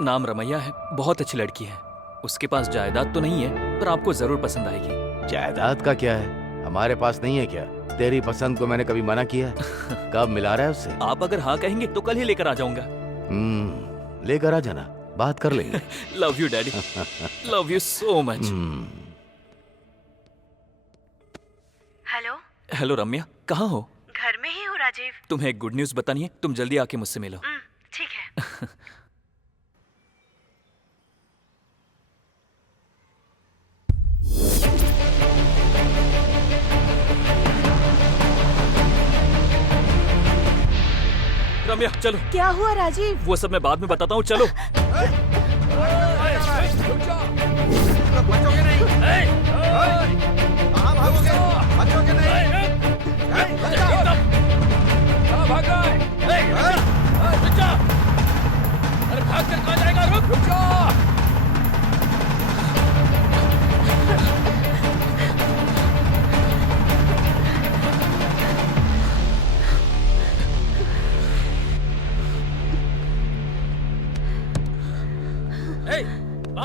नाम रमैया है, बहुत अच्छी लड़की है। उसके पास जायदाद तो नहीं है, पर आपको जरूर पसंद आएगी। जायदाद का क्या है, हमारे पास नहीं है क्या? तेरी पसंद को मैंने कभी मना किया? कब मिला रहा है उससे? आप अगर हाँ कहेंगे तो कल ही लेकर आ जाऊंगा। लेकर आ जाना, बात कर लेंगे। Love you daddy, love you so much. Hello. Hello Ramya, कहाँ हो? घर में ही हूँ राजीव। तुम्हें एक गुड न्यूज बतानी है, तुम जल्दी आके मुझसे मिलो। ठीक है। रम्या चलो। क्या हुआ राजीव? वो सब मैं बाद में बताता हूँ, चलो। अरे भाग कर कहाँ जाएगा? रुक जा।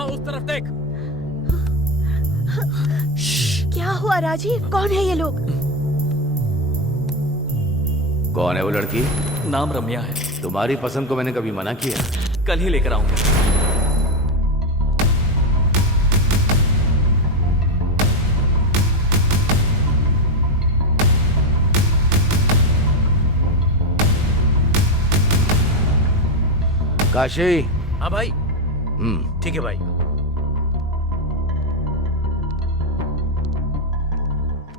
उस तरफ देख। क्या हुआ राजीव? कौन है ये लोग? कौन है वो लड़की? नाम रम्या है। तुम्हारी पसंद को मैंने कभी मना किया? कल ही लेकर आऊंगा। काशी। हाँ भाई। ठीक है भाई।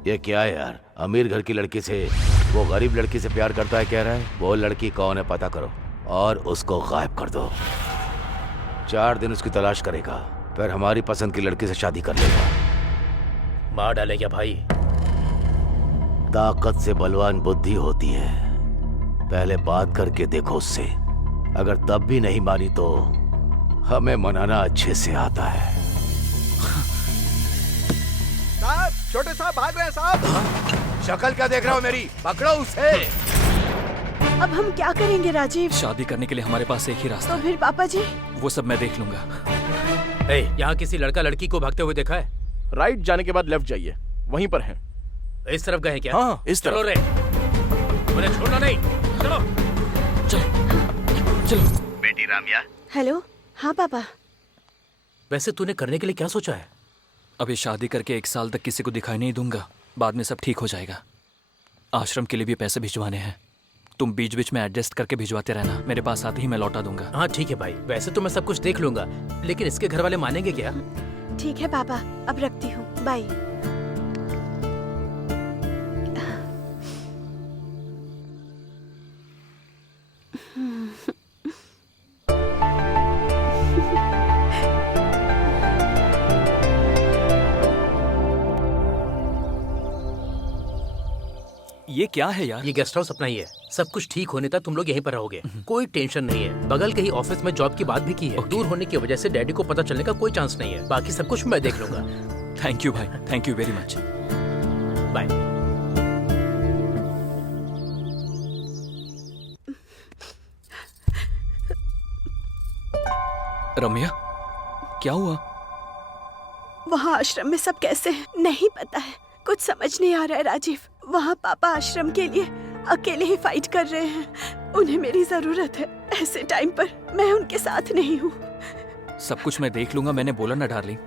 ये क्या है यार? अमीर घर की लड़की से वो गरीब लड़की से प्यार करता है कह रहा है। वो लड़की कौन है पता करो और उसको गायब कर दो। 4 दिन उसकी तलाश करेगा, फिर हमारी पसंद की लड़की से शादी कर लेगा। मार डाले क्या भाई? ताकत से बलवान बुद्धि होती है। पहले बात करके देखो उससे। अगर तब भी नहीं मानी तो हमें मनाना अच्छे से आता है। साहब, छोटे साहब भाग रहे हैं साहब। शक्ल क्या देख रहा हो मेरी? पकड़ो उसे। अब हम क्या करेंगे राजीव? शादी करने के लिए हमारे पास एक ही रास्ता तो फिर पापा जी? वो सब मैं देख लूंगा। यहाँ किसी लड़का लड़की को भागते हुए देखा है? राइट जाने के बाद लेफ्ट जाइए, वहीं पर हैं। इस तरफ गए क्या? हाँ, इस तरफ। चलो रे, मुझे छोड़ना नहीं। चलो चलो। बेटी रामिया। हेलो। हाँ पापा। वैसे तूने करने के लिए क्या सोचा है? अभी शादी करके 1 साल तक किसी को दिखाई नहीं दूंगा, बाद में सब ठीक हो जाएगा। आश्रम के लिए भी पैसे भिजवाने हैं, तुम बीच बीच में एडजस्ट करके भिजवाते रहना, मेरे पास आते ही मैं लौटा दूंगा। हाँ ठीक है भाई, वैसे तो मैं सब कुछ देख लूंगा, लेकिन इसके घर वाले मानेंगे क्या? ठीक है पापा, अब रखती हूँ, बाय। ये क्या है यार? ये गेस्ट हाउस अपना ही है। सब कुछ ठीक होने तक तुम लोग यहीं पर रहोगे, कोई टेंशन नहीं है। बगल के ही ऑफिस में जॉब की बात भी की है। दूर होने की वजह से डैडी को पता चलने का कोई चांस नहीं है। बाकी सब कुछ मैं देख लूंगा। थैंक यू भाई, thank you very much. Bye. Ramya, क्या हुआ? वहाँ आश्रम में सब कैसे हैं? नहीं पता है, कुछ समझ नहीं आ रहा है राजीव। वहाँ पापा आश्रम के लिए अकेले ही फाइट कर रहे हैं। उन्हें मेरी जरूरत है। ऐसे टाइम पर मैं उनके साथ नहीं हूँ। सब कुछ मैं देख लूंगा, मैंने बोला ना डार्लिंग।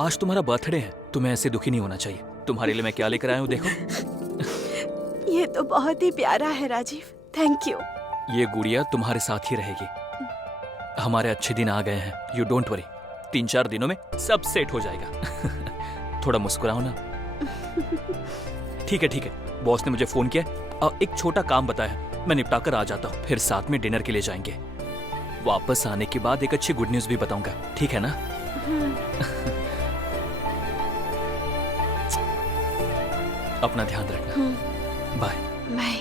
आज तुम्हारा बर्थडे है, तुम्हें ऐसे दुखी नहीं होना चाहिए। तुम्हारे लिए मैं क्या लेकर आया हूँ देखो। ये तो बहुत ही प्यारा है राजीव, थैंक यू। ये गुड़िया तुम्हारे साथ ही रहेगी। हमारे अच्छे दिन आ गए हैं, यू डोंट वरी। 3-4 दिनों में सब सेट हो जाएगा। थोड़ा मुस्कुराओ ना। ठीक है ठीक है, बॉस ने मुझे फोन किया और एक छोटा काम बताया, मैं निपटा कर आ जाता हूँ। फिर साथ में डिनर के लिए जाएंगे। वापस आने के बाद एक अच्छी गुड न्यूज भी बताऊंगा, ठीक है ना? अपना ध्यान रखना। Bye bye.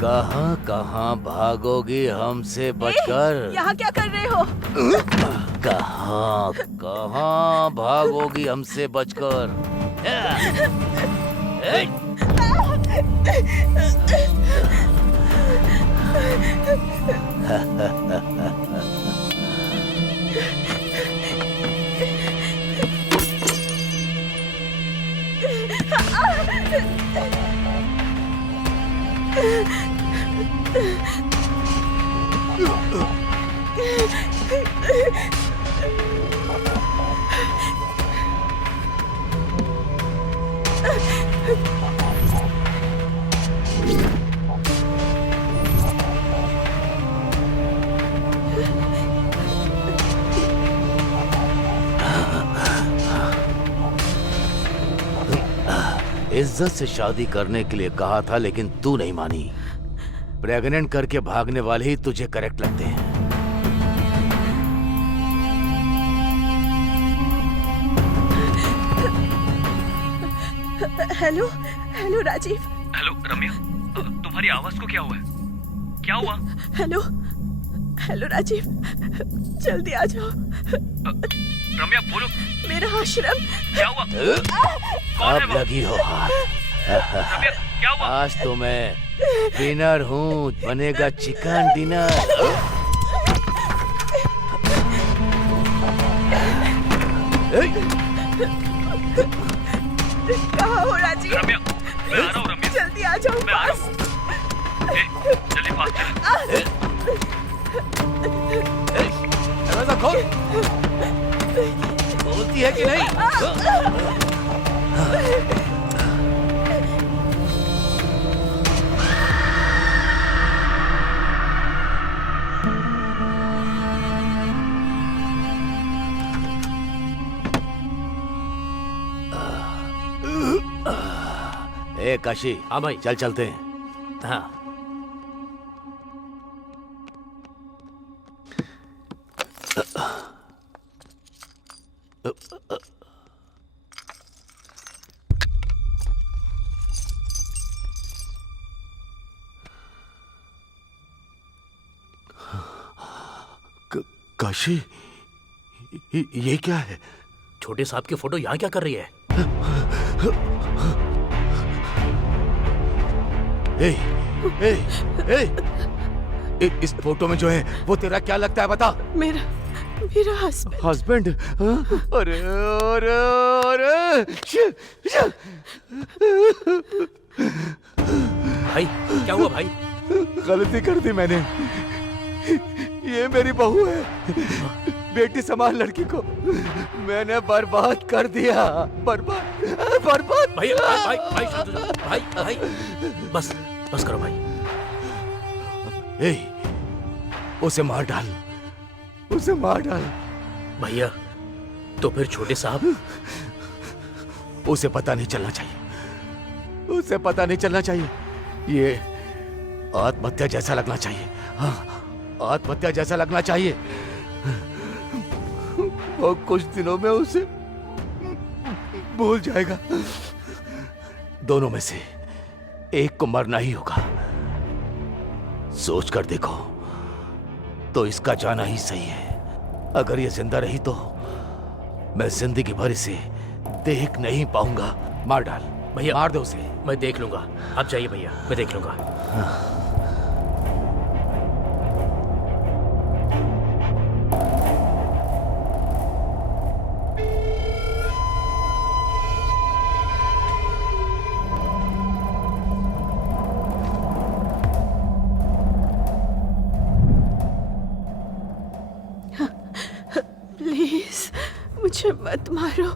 कहाँ कहाँ भागोगी हमसे बचकर? यहाँ क्या कर रहे हो? कहाँ कहाँ भागोगी हमसे बचकर? इज्जत से शादी करने के लिए कहा था, लेकिन तू नहीं मानी। प्रेग्नेंट करके भागने वाले ही तुझे करेक्ट लगते हैं। Hello hello Rajiv. Hello Ramya, तुम्हारी आवाज को क्या हुआ है? क्या हुआ? हेलो हेलो राजीव, जल्दी आ जाओ। रम्या बोलो। मेरा आश्रम। क्या हुआ? अब लगी हो हाथ। रम्या क्या हुआ? आज तो मैं डिनर हूँ, बनेगा चिकन डिनर। कहाँ हो राजीव? रम्या, मैं आ रहा हूँ रम्या। जल्दी आ जाओ पास। जल्दी पास चल। दरवाजा खोल। बोलती है कि नहीं? ए काशी। हाँ भाई, चल चलते हैं। हाँ काशी, ये क्या है? छोटे साहब की फोटो यहाँ क्या कर रही है? इस फोटो में जो है वो तेरा क्या लगता है बता? मेरा हस्बैंड। हस्बैंड? अरे अरे अरे भाई क्या हुआ भाई? गलती कर दी मैंने। ये मेरी बहू है। बेटी समान लड़की को मैंने बर्बाद कर दिया। बर्बाद। भाई भाई भाई भाई भाई बस करो भाई। उसे मार डाल। भैया तो फिर छोटे साहब? उसे पता नहीं चलना चाहिए। ये आत्महत्या जैसा लगना चाहिए। हाँ, आत्महत्या जैसा लगना चाहिए। और कुछ दिनों में उसे भूल जाएगा। दोनों में से एक को मरना ही होगा। सोच कर देखो तो इसका जाना ही सही है। अगर ये जिंदा रही तो मैं जिंदगी भर इसे देख नहीं पाऊंगा। मार डाल भैया, मार दो उसे। मैं देख लूंगा, आप जाइए भैया, मैं देख लूंगा। प्लीज मुझे मत मारो,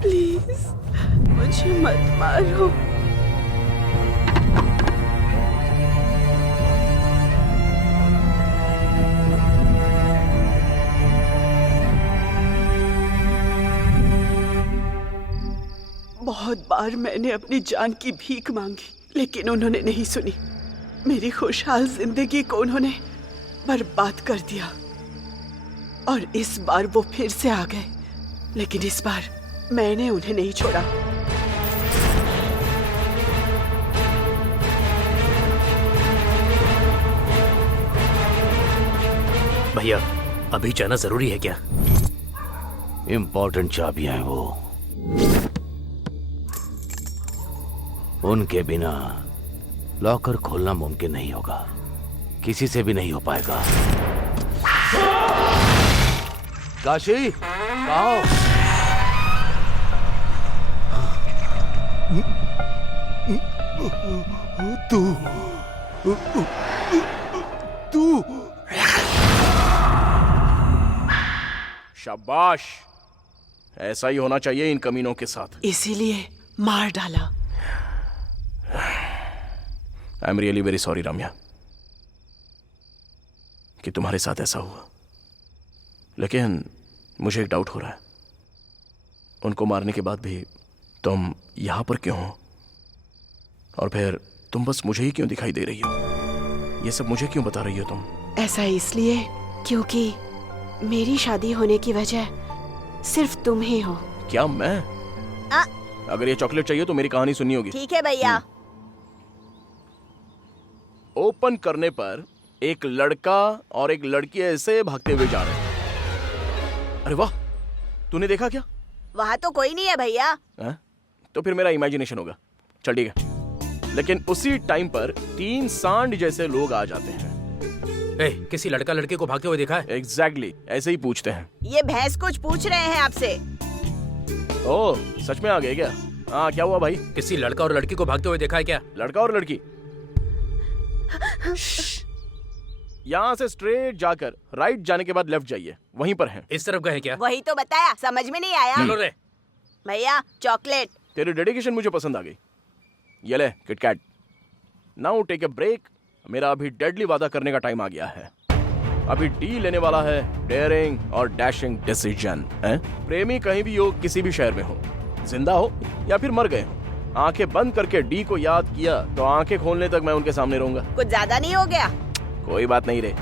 प्लीज मुझे मत मारो। बहुत बार मैंने अपनी जान की भीख मांगी, लेकिन उन्होंने नहीं सुनी। मेरी खुशहाल जिंदगी को उन्होंने बर्बाद कर दिया। और इस बार वो फिर से आ गए, लेकिन इस बार मैंने उन्हें नहीं छोड़ा। भैया अभी जाना जरूरी है क्या? इंपॉर्टेंट चाबियां हैं वो। उनके बिना लॉकर खोलना मुमकिन नहीं होगा। किसी से भी नहीं हो पाएगा। काशी, आओ। तू शाबाश, ऐसा ही होना चाहिए इन कमीनों के साथ। इसीलिए मार डाला। I am really very sorry Ramya कि तुम्हारे साथ ऐसा हुआ, लेकिन मुझे एक डाउट हो रहा है। उनको मारने के बाद भी तुम यहां पर क्यों हो? और फिर तुम बस मुझे ही क्यों दिखाई दे रही हो? ये सब मुझे क्यों बता रही हो तुम? ऐसा इसलिए क्योंकि मेरी शादी होने की वजह सिर्फ तुम ही हो। क्या मैं? अगर ये चॉकलेट चाहिए तो मेरी कहानी सुननी होगी। ठीक है भैया। ओपन करने पर एक लड़का और एक लड़की ऐसे भागते हुए जा रहे हैं। अरे वाह, तूने देखा क्या? वहाँ तो कोई नहीं है भैया। तो फिर मेरा इमेजिनेशन होगा। चल ठीक है। लेकिन उसी टाइम पर 3 सांड जैसे लोग आ जाते हैं। किसी लड़का लड़के को भागते हुए देखा है? एग्जैक्टली, ऐसे ही पूछते हैं। ये भैंस कुछ पूछ रहे हैं आपसे। ओह, सच में आ गए क्या? हाँ, क्या हुआ भाई? किसी लड़का और लड़की को भागते हुए देखा है क्या? लड़का और लड़की? यहाँ से स्ट्रेट जाकर राइट जाने के बाद लेफ्ट जाइए, वहीं पर हैं। इस तरफ गए क्या? वही तो बताया, समझ में नहीं आया। चलो रे भैया, चॉकलेट। तेरी डेडिकेशन मुझे पसंद आ गई। ये ले KitKat. Now take a break. मेरा अभी डेडली वादा करने का टाइम आ गया है। अभी डी लेने वाला है डेयरिंग और डैशिंग डिसीजन। प्रेमी कहीं भी हो, किसी भी शहर में हो, जिंदा हो या फिर मर गए हो, आंखें बंद करके डी को याद किया तो आंखें खोलने तक मैं उनके सामने रहूंगा। कुछ ज्यादा नहीं हो गया? कोई बात नहीं रे।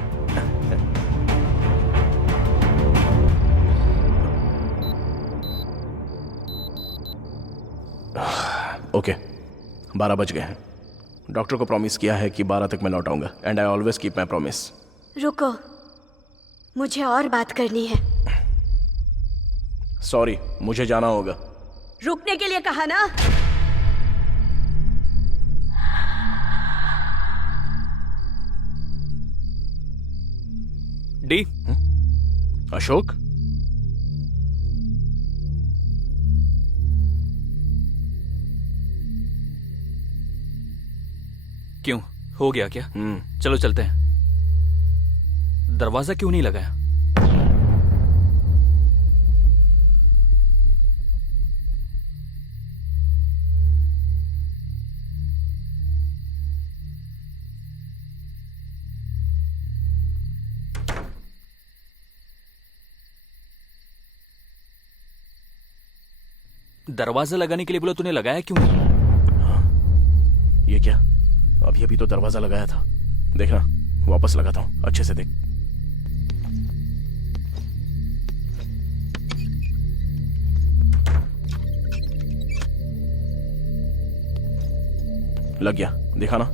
ओके 12 बज गए हैं। डॉक्टर को प्रॉमिस किया है कि 12 तक मैं लौट आऊंगा and I always keep my promise. रुको, मुझे और बात करनी है। सॉरी, मुझे जाना होगा। रुकने के लिए कहा ना। डी। अशोक, क्यों, हो गया क्या? चलो चलते हैं। दरवाजा क्यों नहीं लगाया? दरवाजा लगाने के लिए बोला, तूने लगाया क्यों नहीं? ये क्या? अभी अभी तो दरवाजा लगाया था। देखना, वापस लगाता हूं, अच्छे से देख। लग गया, देखा ना।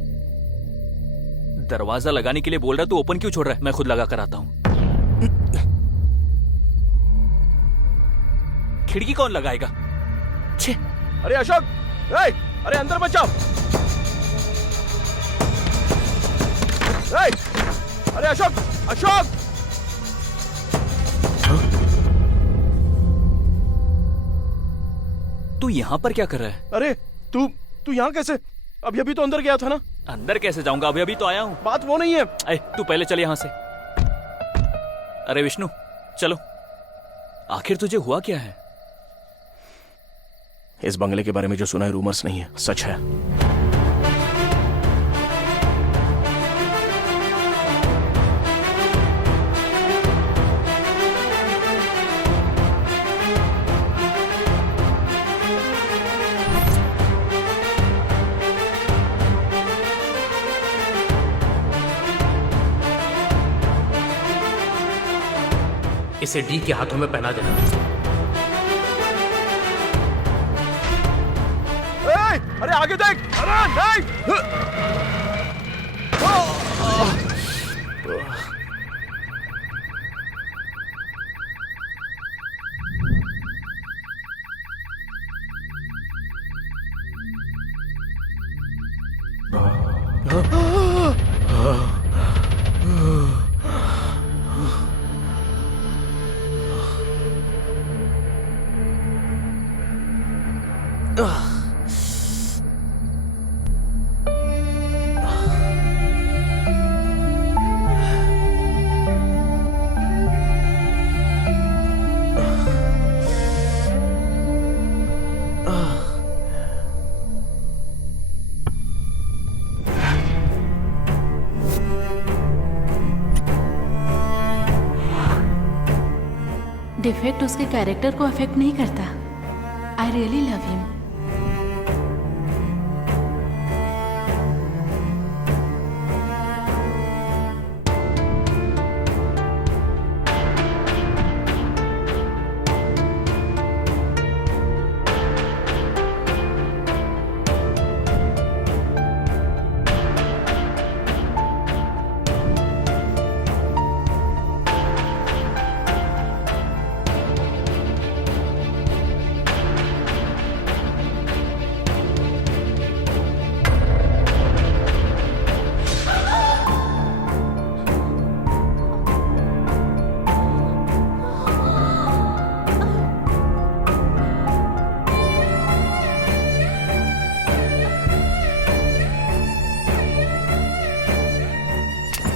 दरवाजा लगाने के लिए बोल रहा, तू ओपन क्यों छोड़ रहा है? मैं खुद लगा कर आता हूं। खिड़की कौन लगाएगा? छे। अरे अशोक, अरे अंदर मत जाओ। अरे अशोक, अशोक! तू यहां पर क्या कर रहा है? अरे तू यहां कैसे? अभी अभी तो अंदर गया था ना। अंदर कैसे जाऊंगा? अभी अभी तो आया हूं। बात वो नहीं है। तू पहले चल यहां से। अरे विष्णु, चलो। आखिर तुझे हुआ क्या है? इस बंगले के बारे में जो सुना है रूमर्स नहीं है, सच है। इसे डी के हाथों में पहना देना। अरे आगे देख! अरे नहीं! डिफेक्ट उसके कैरेक्टर को अफेक्ट नहीं करता। I really love him.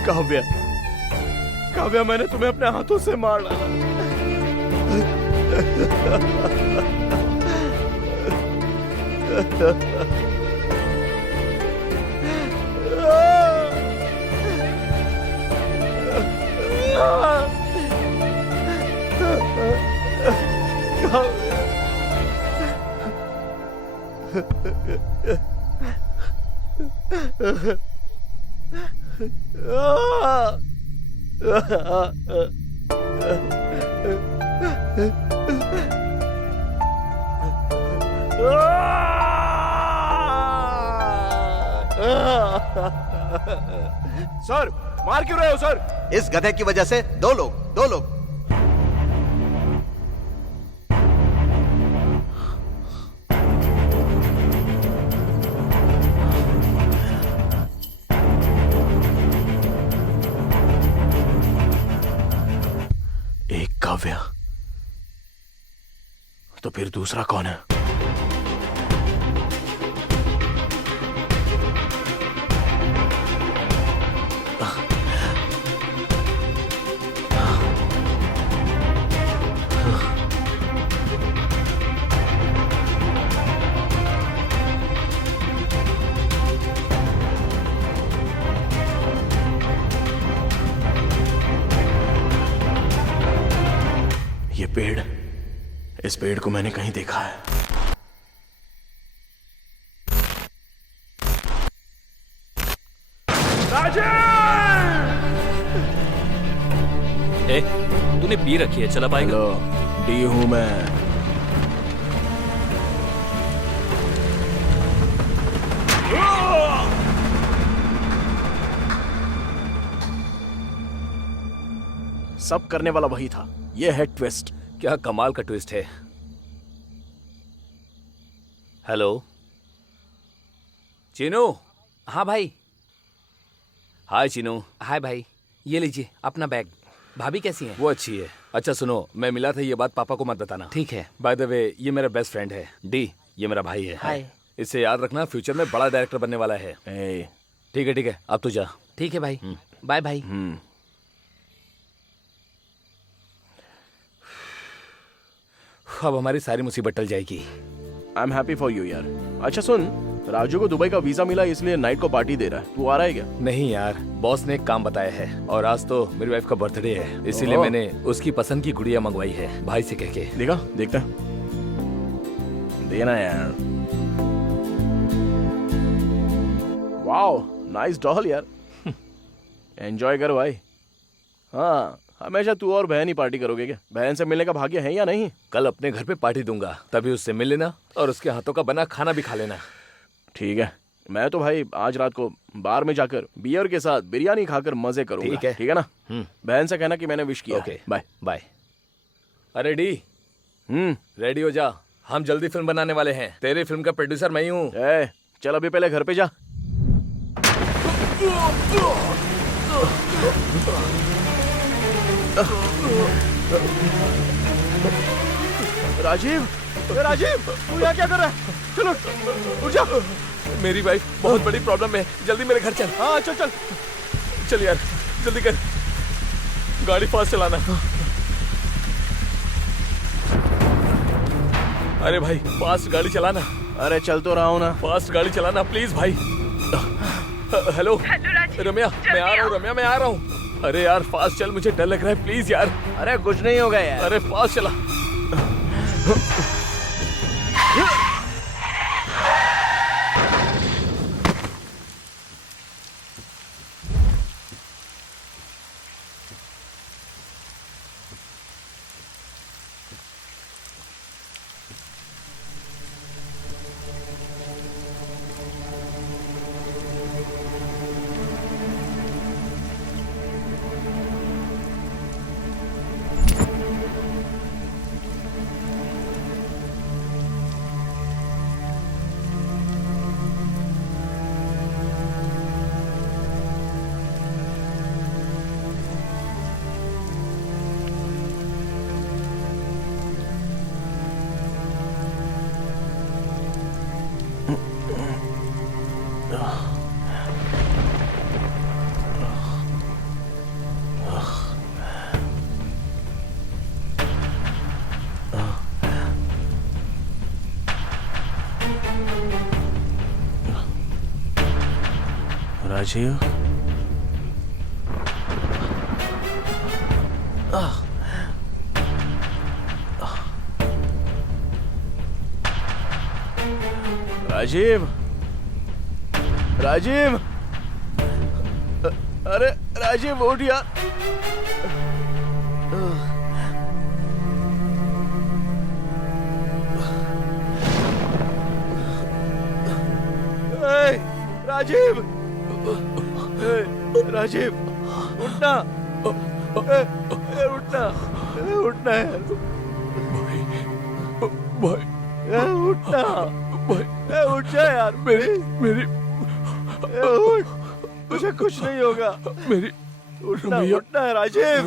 Kavya, Kavya, मैंने तुम्हें अपने हाथों से मार डाला। सर मार क्यों रहे हो सर? इस गधे की वजह से दो लोग। एक काव्या, तो फिर दूसरा कौन है? ये पेड़, इस पेड़ को मैंने कहीं देखा है। ए, तूने पी रखी है, चला पाएगा? हेलो, डी हूं मैं। सब करने वाला वही था। ये है ट्विस्ट। क्या कमाल का ट्विस्ट है। हेलो चीनू। हाँ भाई। हाय चीनू। हाय भाई, ये लीजिए अपना बैग। भाभी कैसी हैं? वो अच्छी है। अच्छा सुनो, मैं मिला था, ये बात पापा को मत बताना। ठीक है। बाय द वे, ये मेरा बेस्ट फ्रेंड है डी। ये मेरा भाई है। हाय। इससे याद रखना, फ्यूचर में बड़ा डायरेक्टर बनने वाला है। ठीक है, अब तू जा। ठीक है भाई, बाय भाई। अब हमारी सारी मुसीबत टल जाएगी। I am happy for you यार। अच्छा सुन, राजू को दुबई का वीजा मिला, इसलिए नाइट को पार्टी दे रहा है। तू आ रहा है क्या? नहीं यार, बॉस ने एक काम बताया है और आज तो मेरी वाइफ का बर्थडे है, इसीलिए ओह। मैंने उसकी पसंद की गुड़िया मंगवाई है भाई से कह के। देखता है। देना यार। वाओ, नाइस डॉल यार। एंजॉय कर भाई। हाँ, हमेशा तू और बहन ही पार्टी करोगे क्या? बहन से मिलने का भाग्य है या नहीं? कल अपने घर पे पार्टी दूंगा, तभी उससे मिल लेना और उसके हाथों का बना खाना भी खा लेना। ठीक है, मैं तो भाई आज रात को बार में जाकर बियर के साथ बिरयानी खाकर मजे करूंगा। ठीक है ना? बहन से कहना कि मैंने विश किया। Okay, bye bye. अरे डी, रेडी हो जा, हम जल्दी फिल्म बनाने वाले हैं। तेरी फिल्म का प्रोड्यूसर मैं ही हूँ। चल अभी पहले घर पे जा। राजीव, तू यहाँ क्या कर रहा है? चलो उठ जा। मेरी वाइफ बहुत बड़ी प्रॉब्लम में, जल्दी मेरे घर चल। हाँ चल चल यार, जल्दी कर, गाड़ी फास्ट चलाना। अरे भाई, फास्ट गाड़ी चलाना। अरे चल तो रहा हूँ ना। फास्ट गाड़ी चलाना प्लीज भाई। हेलो रम्या, मैं आ रहा हूँ। अरे यार फास्ट चल, मुझे डर लग रहा है, प्लीज यार। अरे कुछ नहीं होगा यार। अरे फास्ट चला। राजीव, राजीव, अरे राजीव उठ यार। राजीव, राजीव उठना, उठना, उठना यार भाई, उठना भाई, उठ जा यार। मेरी तुझे कुछ नहीं होगा। मेरी उठना, उठना है राजीव।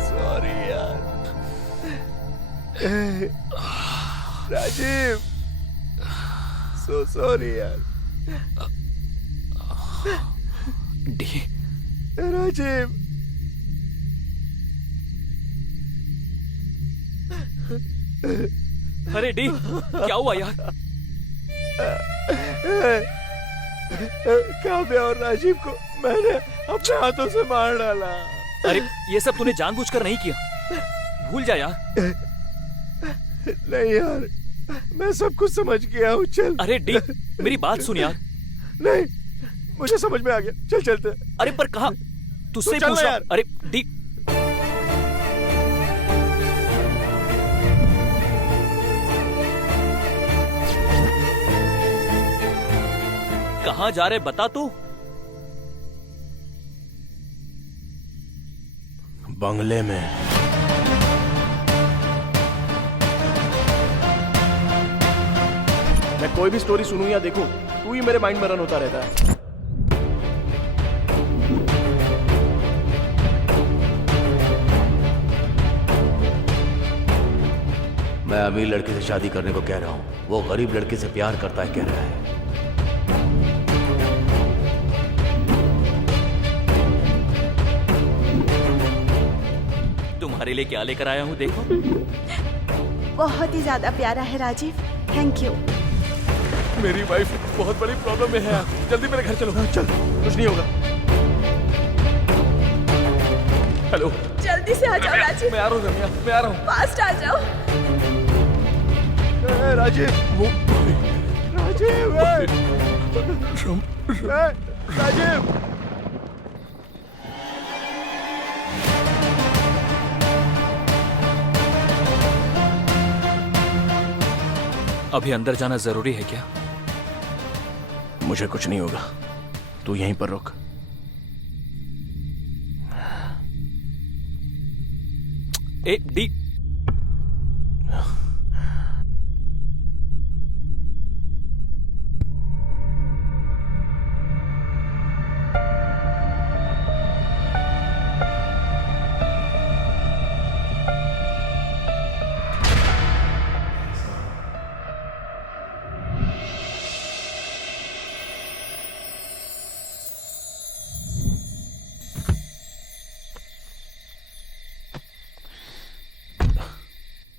सॉरी यार राजीव, सो सॉरी यार। डी राजीव, अरे डी क्या हुआ यार? काव्य और राजीव को मैंने अपने हाथों से मार डाला। अरे ये सब तूने जानबूझकर नहीं किया, भूल जा यार। नहीं यार, मैं सब कुछ समझ गया हूँ। चल। अरे डी मेरी बात सुन यार। नहीं, मुझे समझ में आ गया। चल चलते। अरे पर कहाँ? तुझसे चल पूछ ना रहा। यार। अरे डी कहाँ जा रहे बता तू? बंगले में। मैं कोई भी स्टोरी सुनूं या देखूं, तू ही मेरे माइंड में रन होता रहता है। मैं अमीर लड़के से शादी करने को कह रहा हूँ, वो गरीब लड़के से प्यार करता है कह रहा है। तुम्हारे लिए क्या लेकर आया हूँ देखो। बहुत ही ज्यादा प्यारा है राजीव, थैंक यू। मेरी वाइफ बहुत बड़ी प्रॉब्लम में है, जल्दी मेरे घर चलो। चल, कुछ नहीं होगा। हेलो, जल्दी से आ जाओ राजीव। मैं आ रहा हूँ रम्या, मैं आ रहा हूँ। फास्ट आ जाओ। राजीव, राजीव, राजीव। अभी अंदर जाना जरूरी है क्या? मुझे कुछ नहीं होगा, तू यहीं पर रुक। ए डी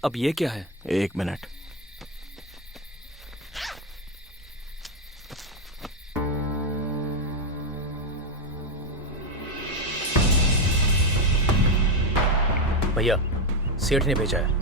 अब ये क्या है? 1 मिनट। भैया, सेठ ने भेजा है।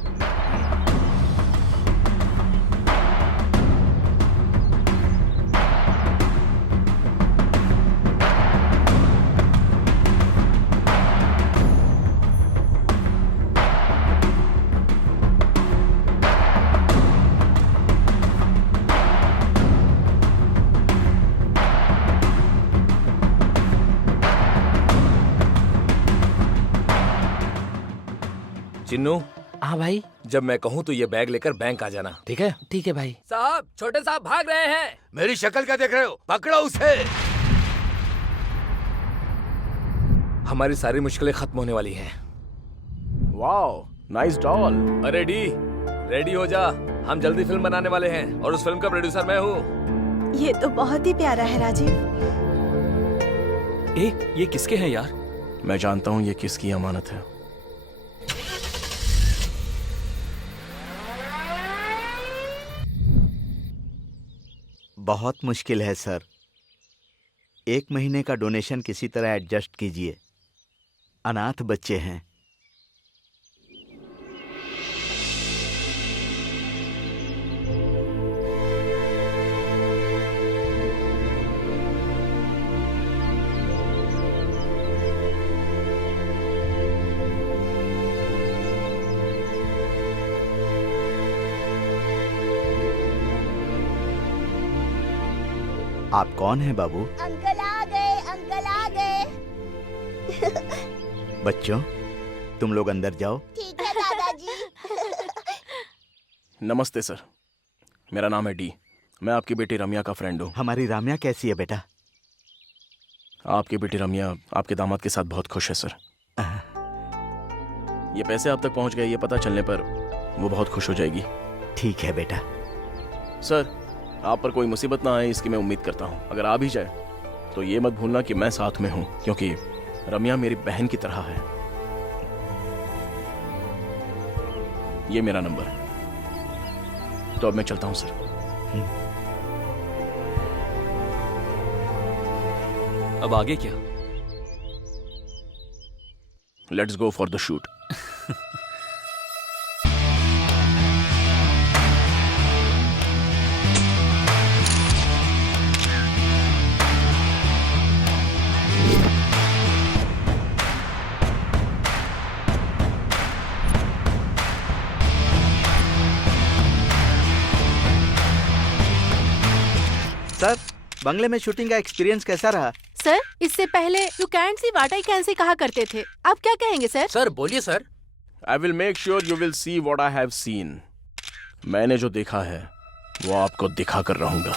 चिन्नू। हाँ भाई। जब मैं कहूँ तो ये बैग लेकर बैंक आ जाना, ठीक है? ठीक है भाई। साहब, छोटे साहब भाग रहे हैं। मेरी शक्ल क्या देख रहे हो? पकड़ो उसे। हमारी सारी मुश्किलें खत्म होने वाली हैं। Wow, nice doll. अरे डी, रेडी हो जा, हम जल्दी फिल्म बनाने वाले हैं और उस फिल्म का प्रोड्यूसर मैं हूँ। ये तो बहुत ही प्यारा है राजीव। ये किसके हैं यार? मैं जानता हूँ ये किसकी अमानत है। बहुत मुश्किल है सर। 1 महीने का डोनेशन किसी तरह एडजस्ट कीजिए, अनाथ बच्चे हैं। आप कौन हैं बाबू? अंकल आ गए, अंकल आ गए। बच्चों, तुम लोग अंदर जाओ। ठीक है दादाजी। नमस्ते सर, मेरा नाम है डी। मैं आपकी बेटी रम्या का फ्रेंड हूँ। हमारी राम्या कैसी है बेटा? आपकी बेटी रम्या आपके दामाद के साथ बहुत खुश है सर। ये पैसे आप तक पहुंच गए, ये पता चलने पर वो बहुत खुश हो जाएगी। ठीक है बेटा। सर, आप पर कोई मुसीबत ना आए इसकी मैं उम्मीद करता हूँ। अगर आ भी जाए तो ये मत भूलना कि मैं साथ में हूँ, क्योंकि रम्या मेरी बहन की तरह है। ये मेरा नंबर है। तो अब मैं चलता हूँ सर। अब आगे क्या? Let's go for the shoot. Sir, बंगले में शूटिंग का एक्सपीरियंस कैसा रहा? सर, इससे पहले you can't see what I can see कहा करते थे, आप क्या कहेंगे सर? सर बोलिए sir. I will make sure you will see what I have scene. मैंने जो देखा है वो आपको दिखा कर रहूंगा।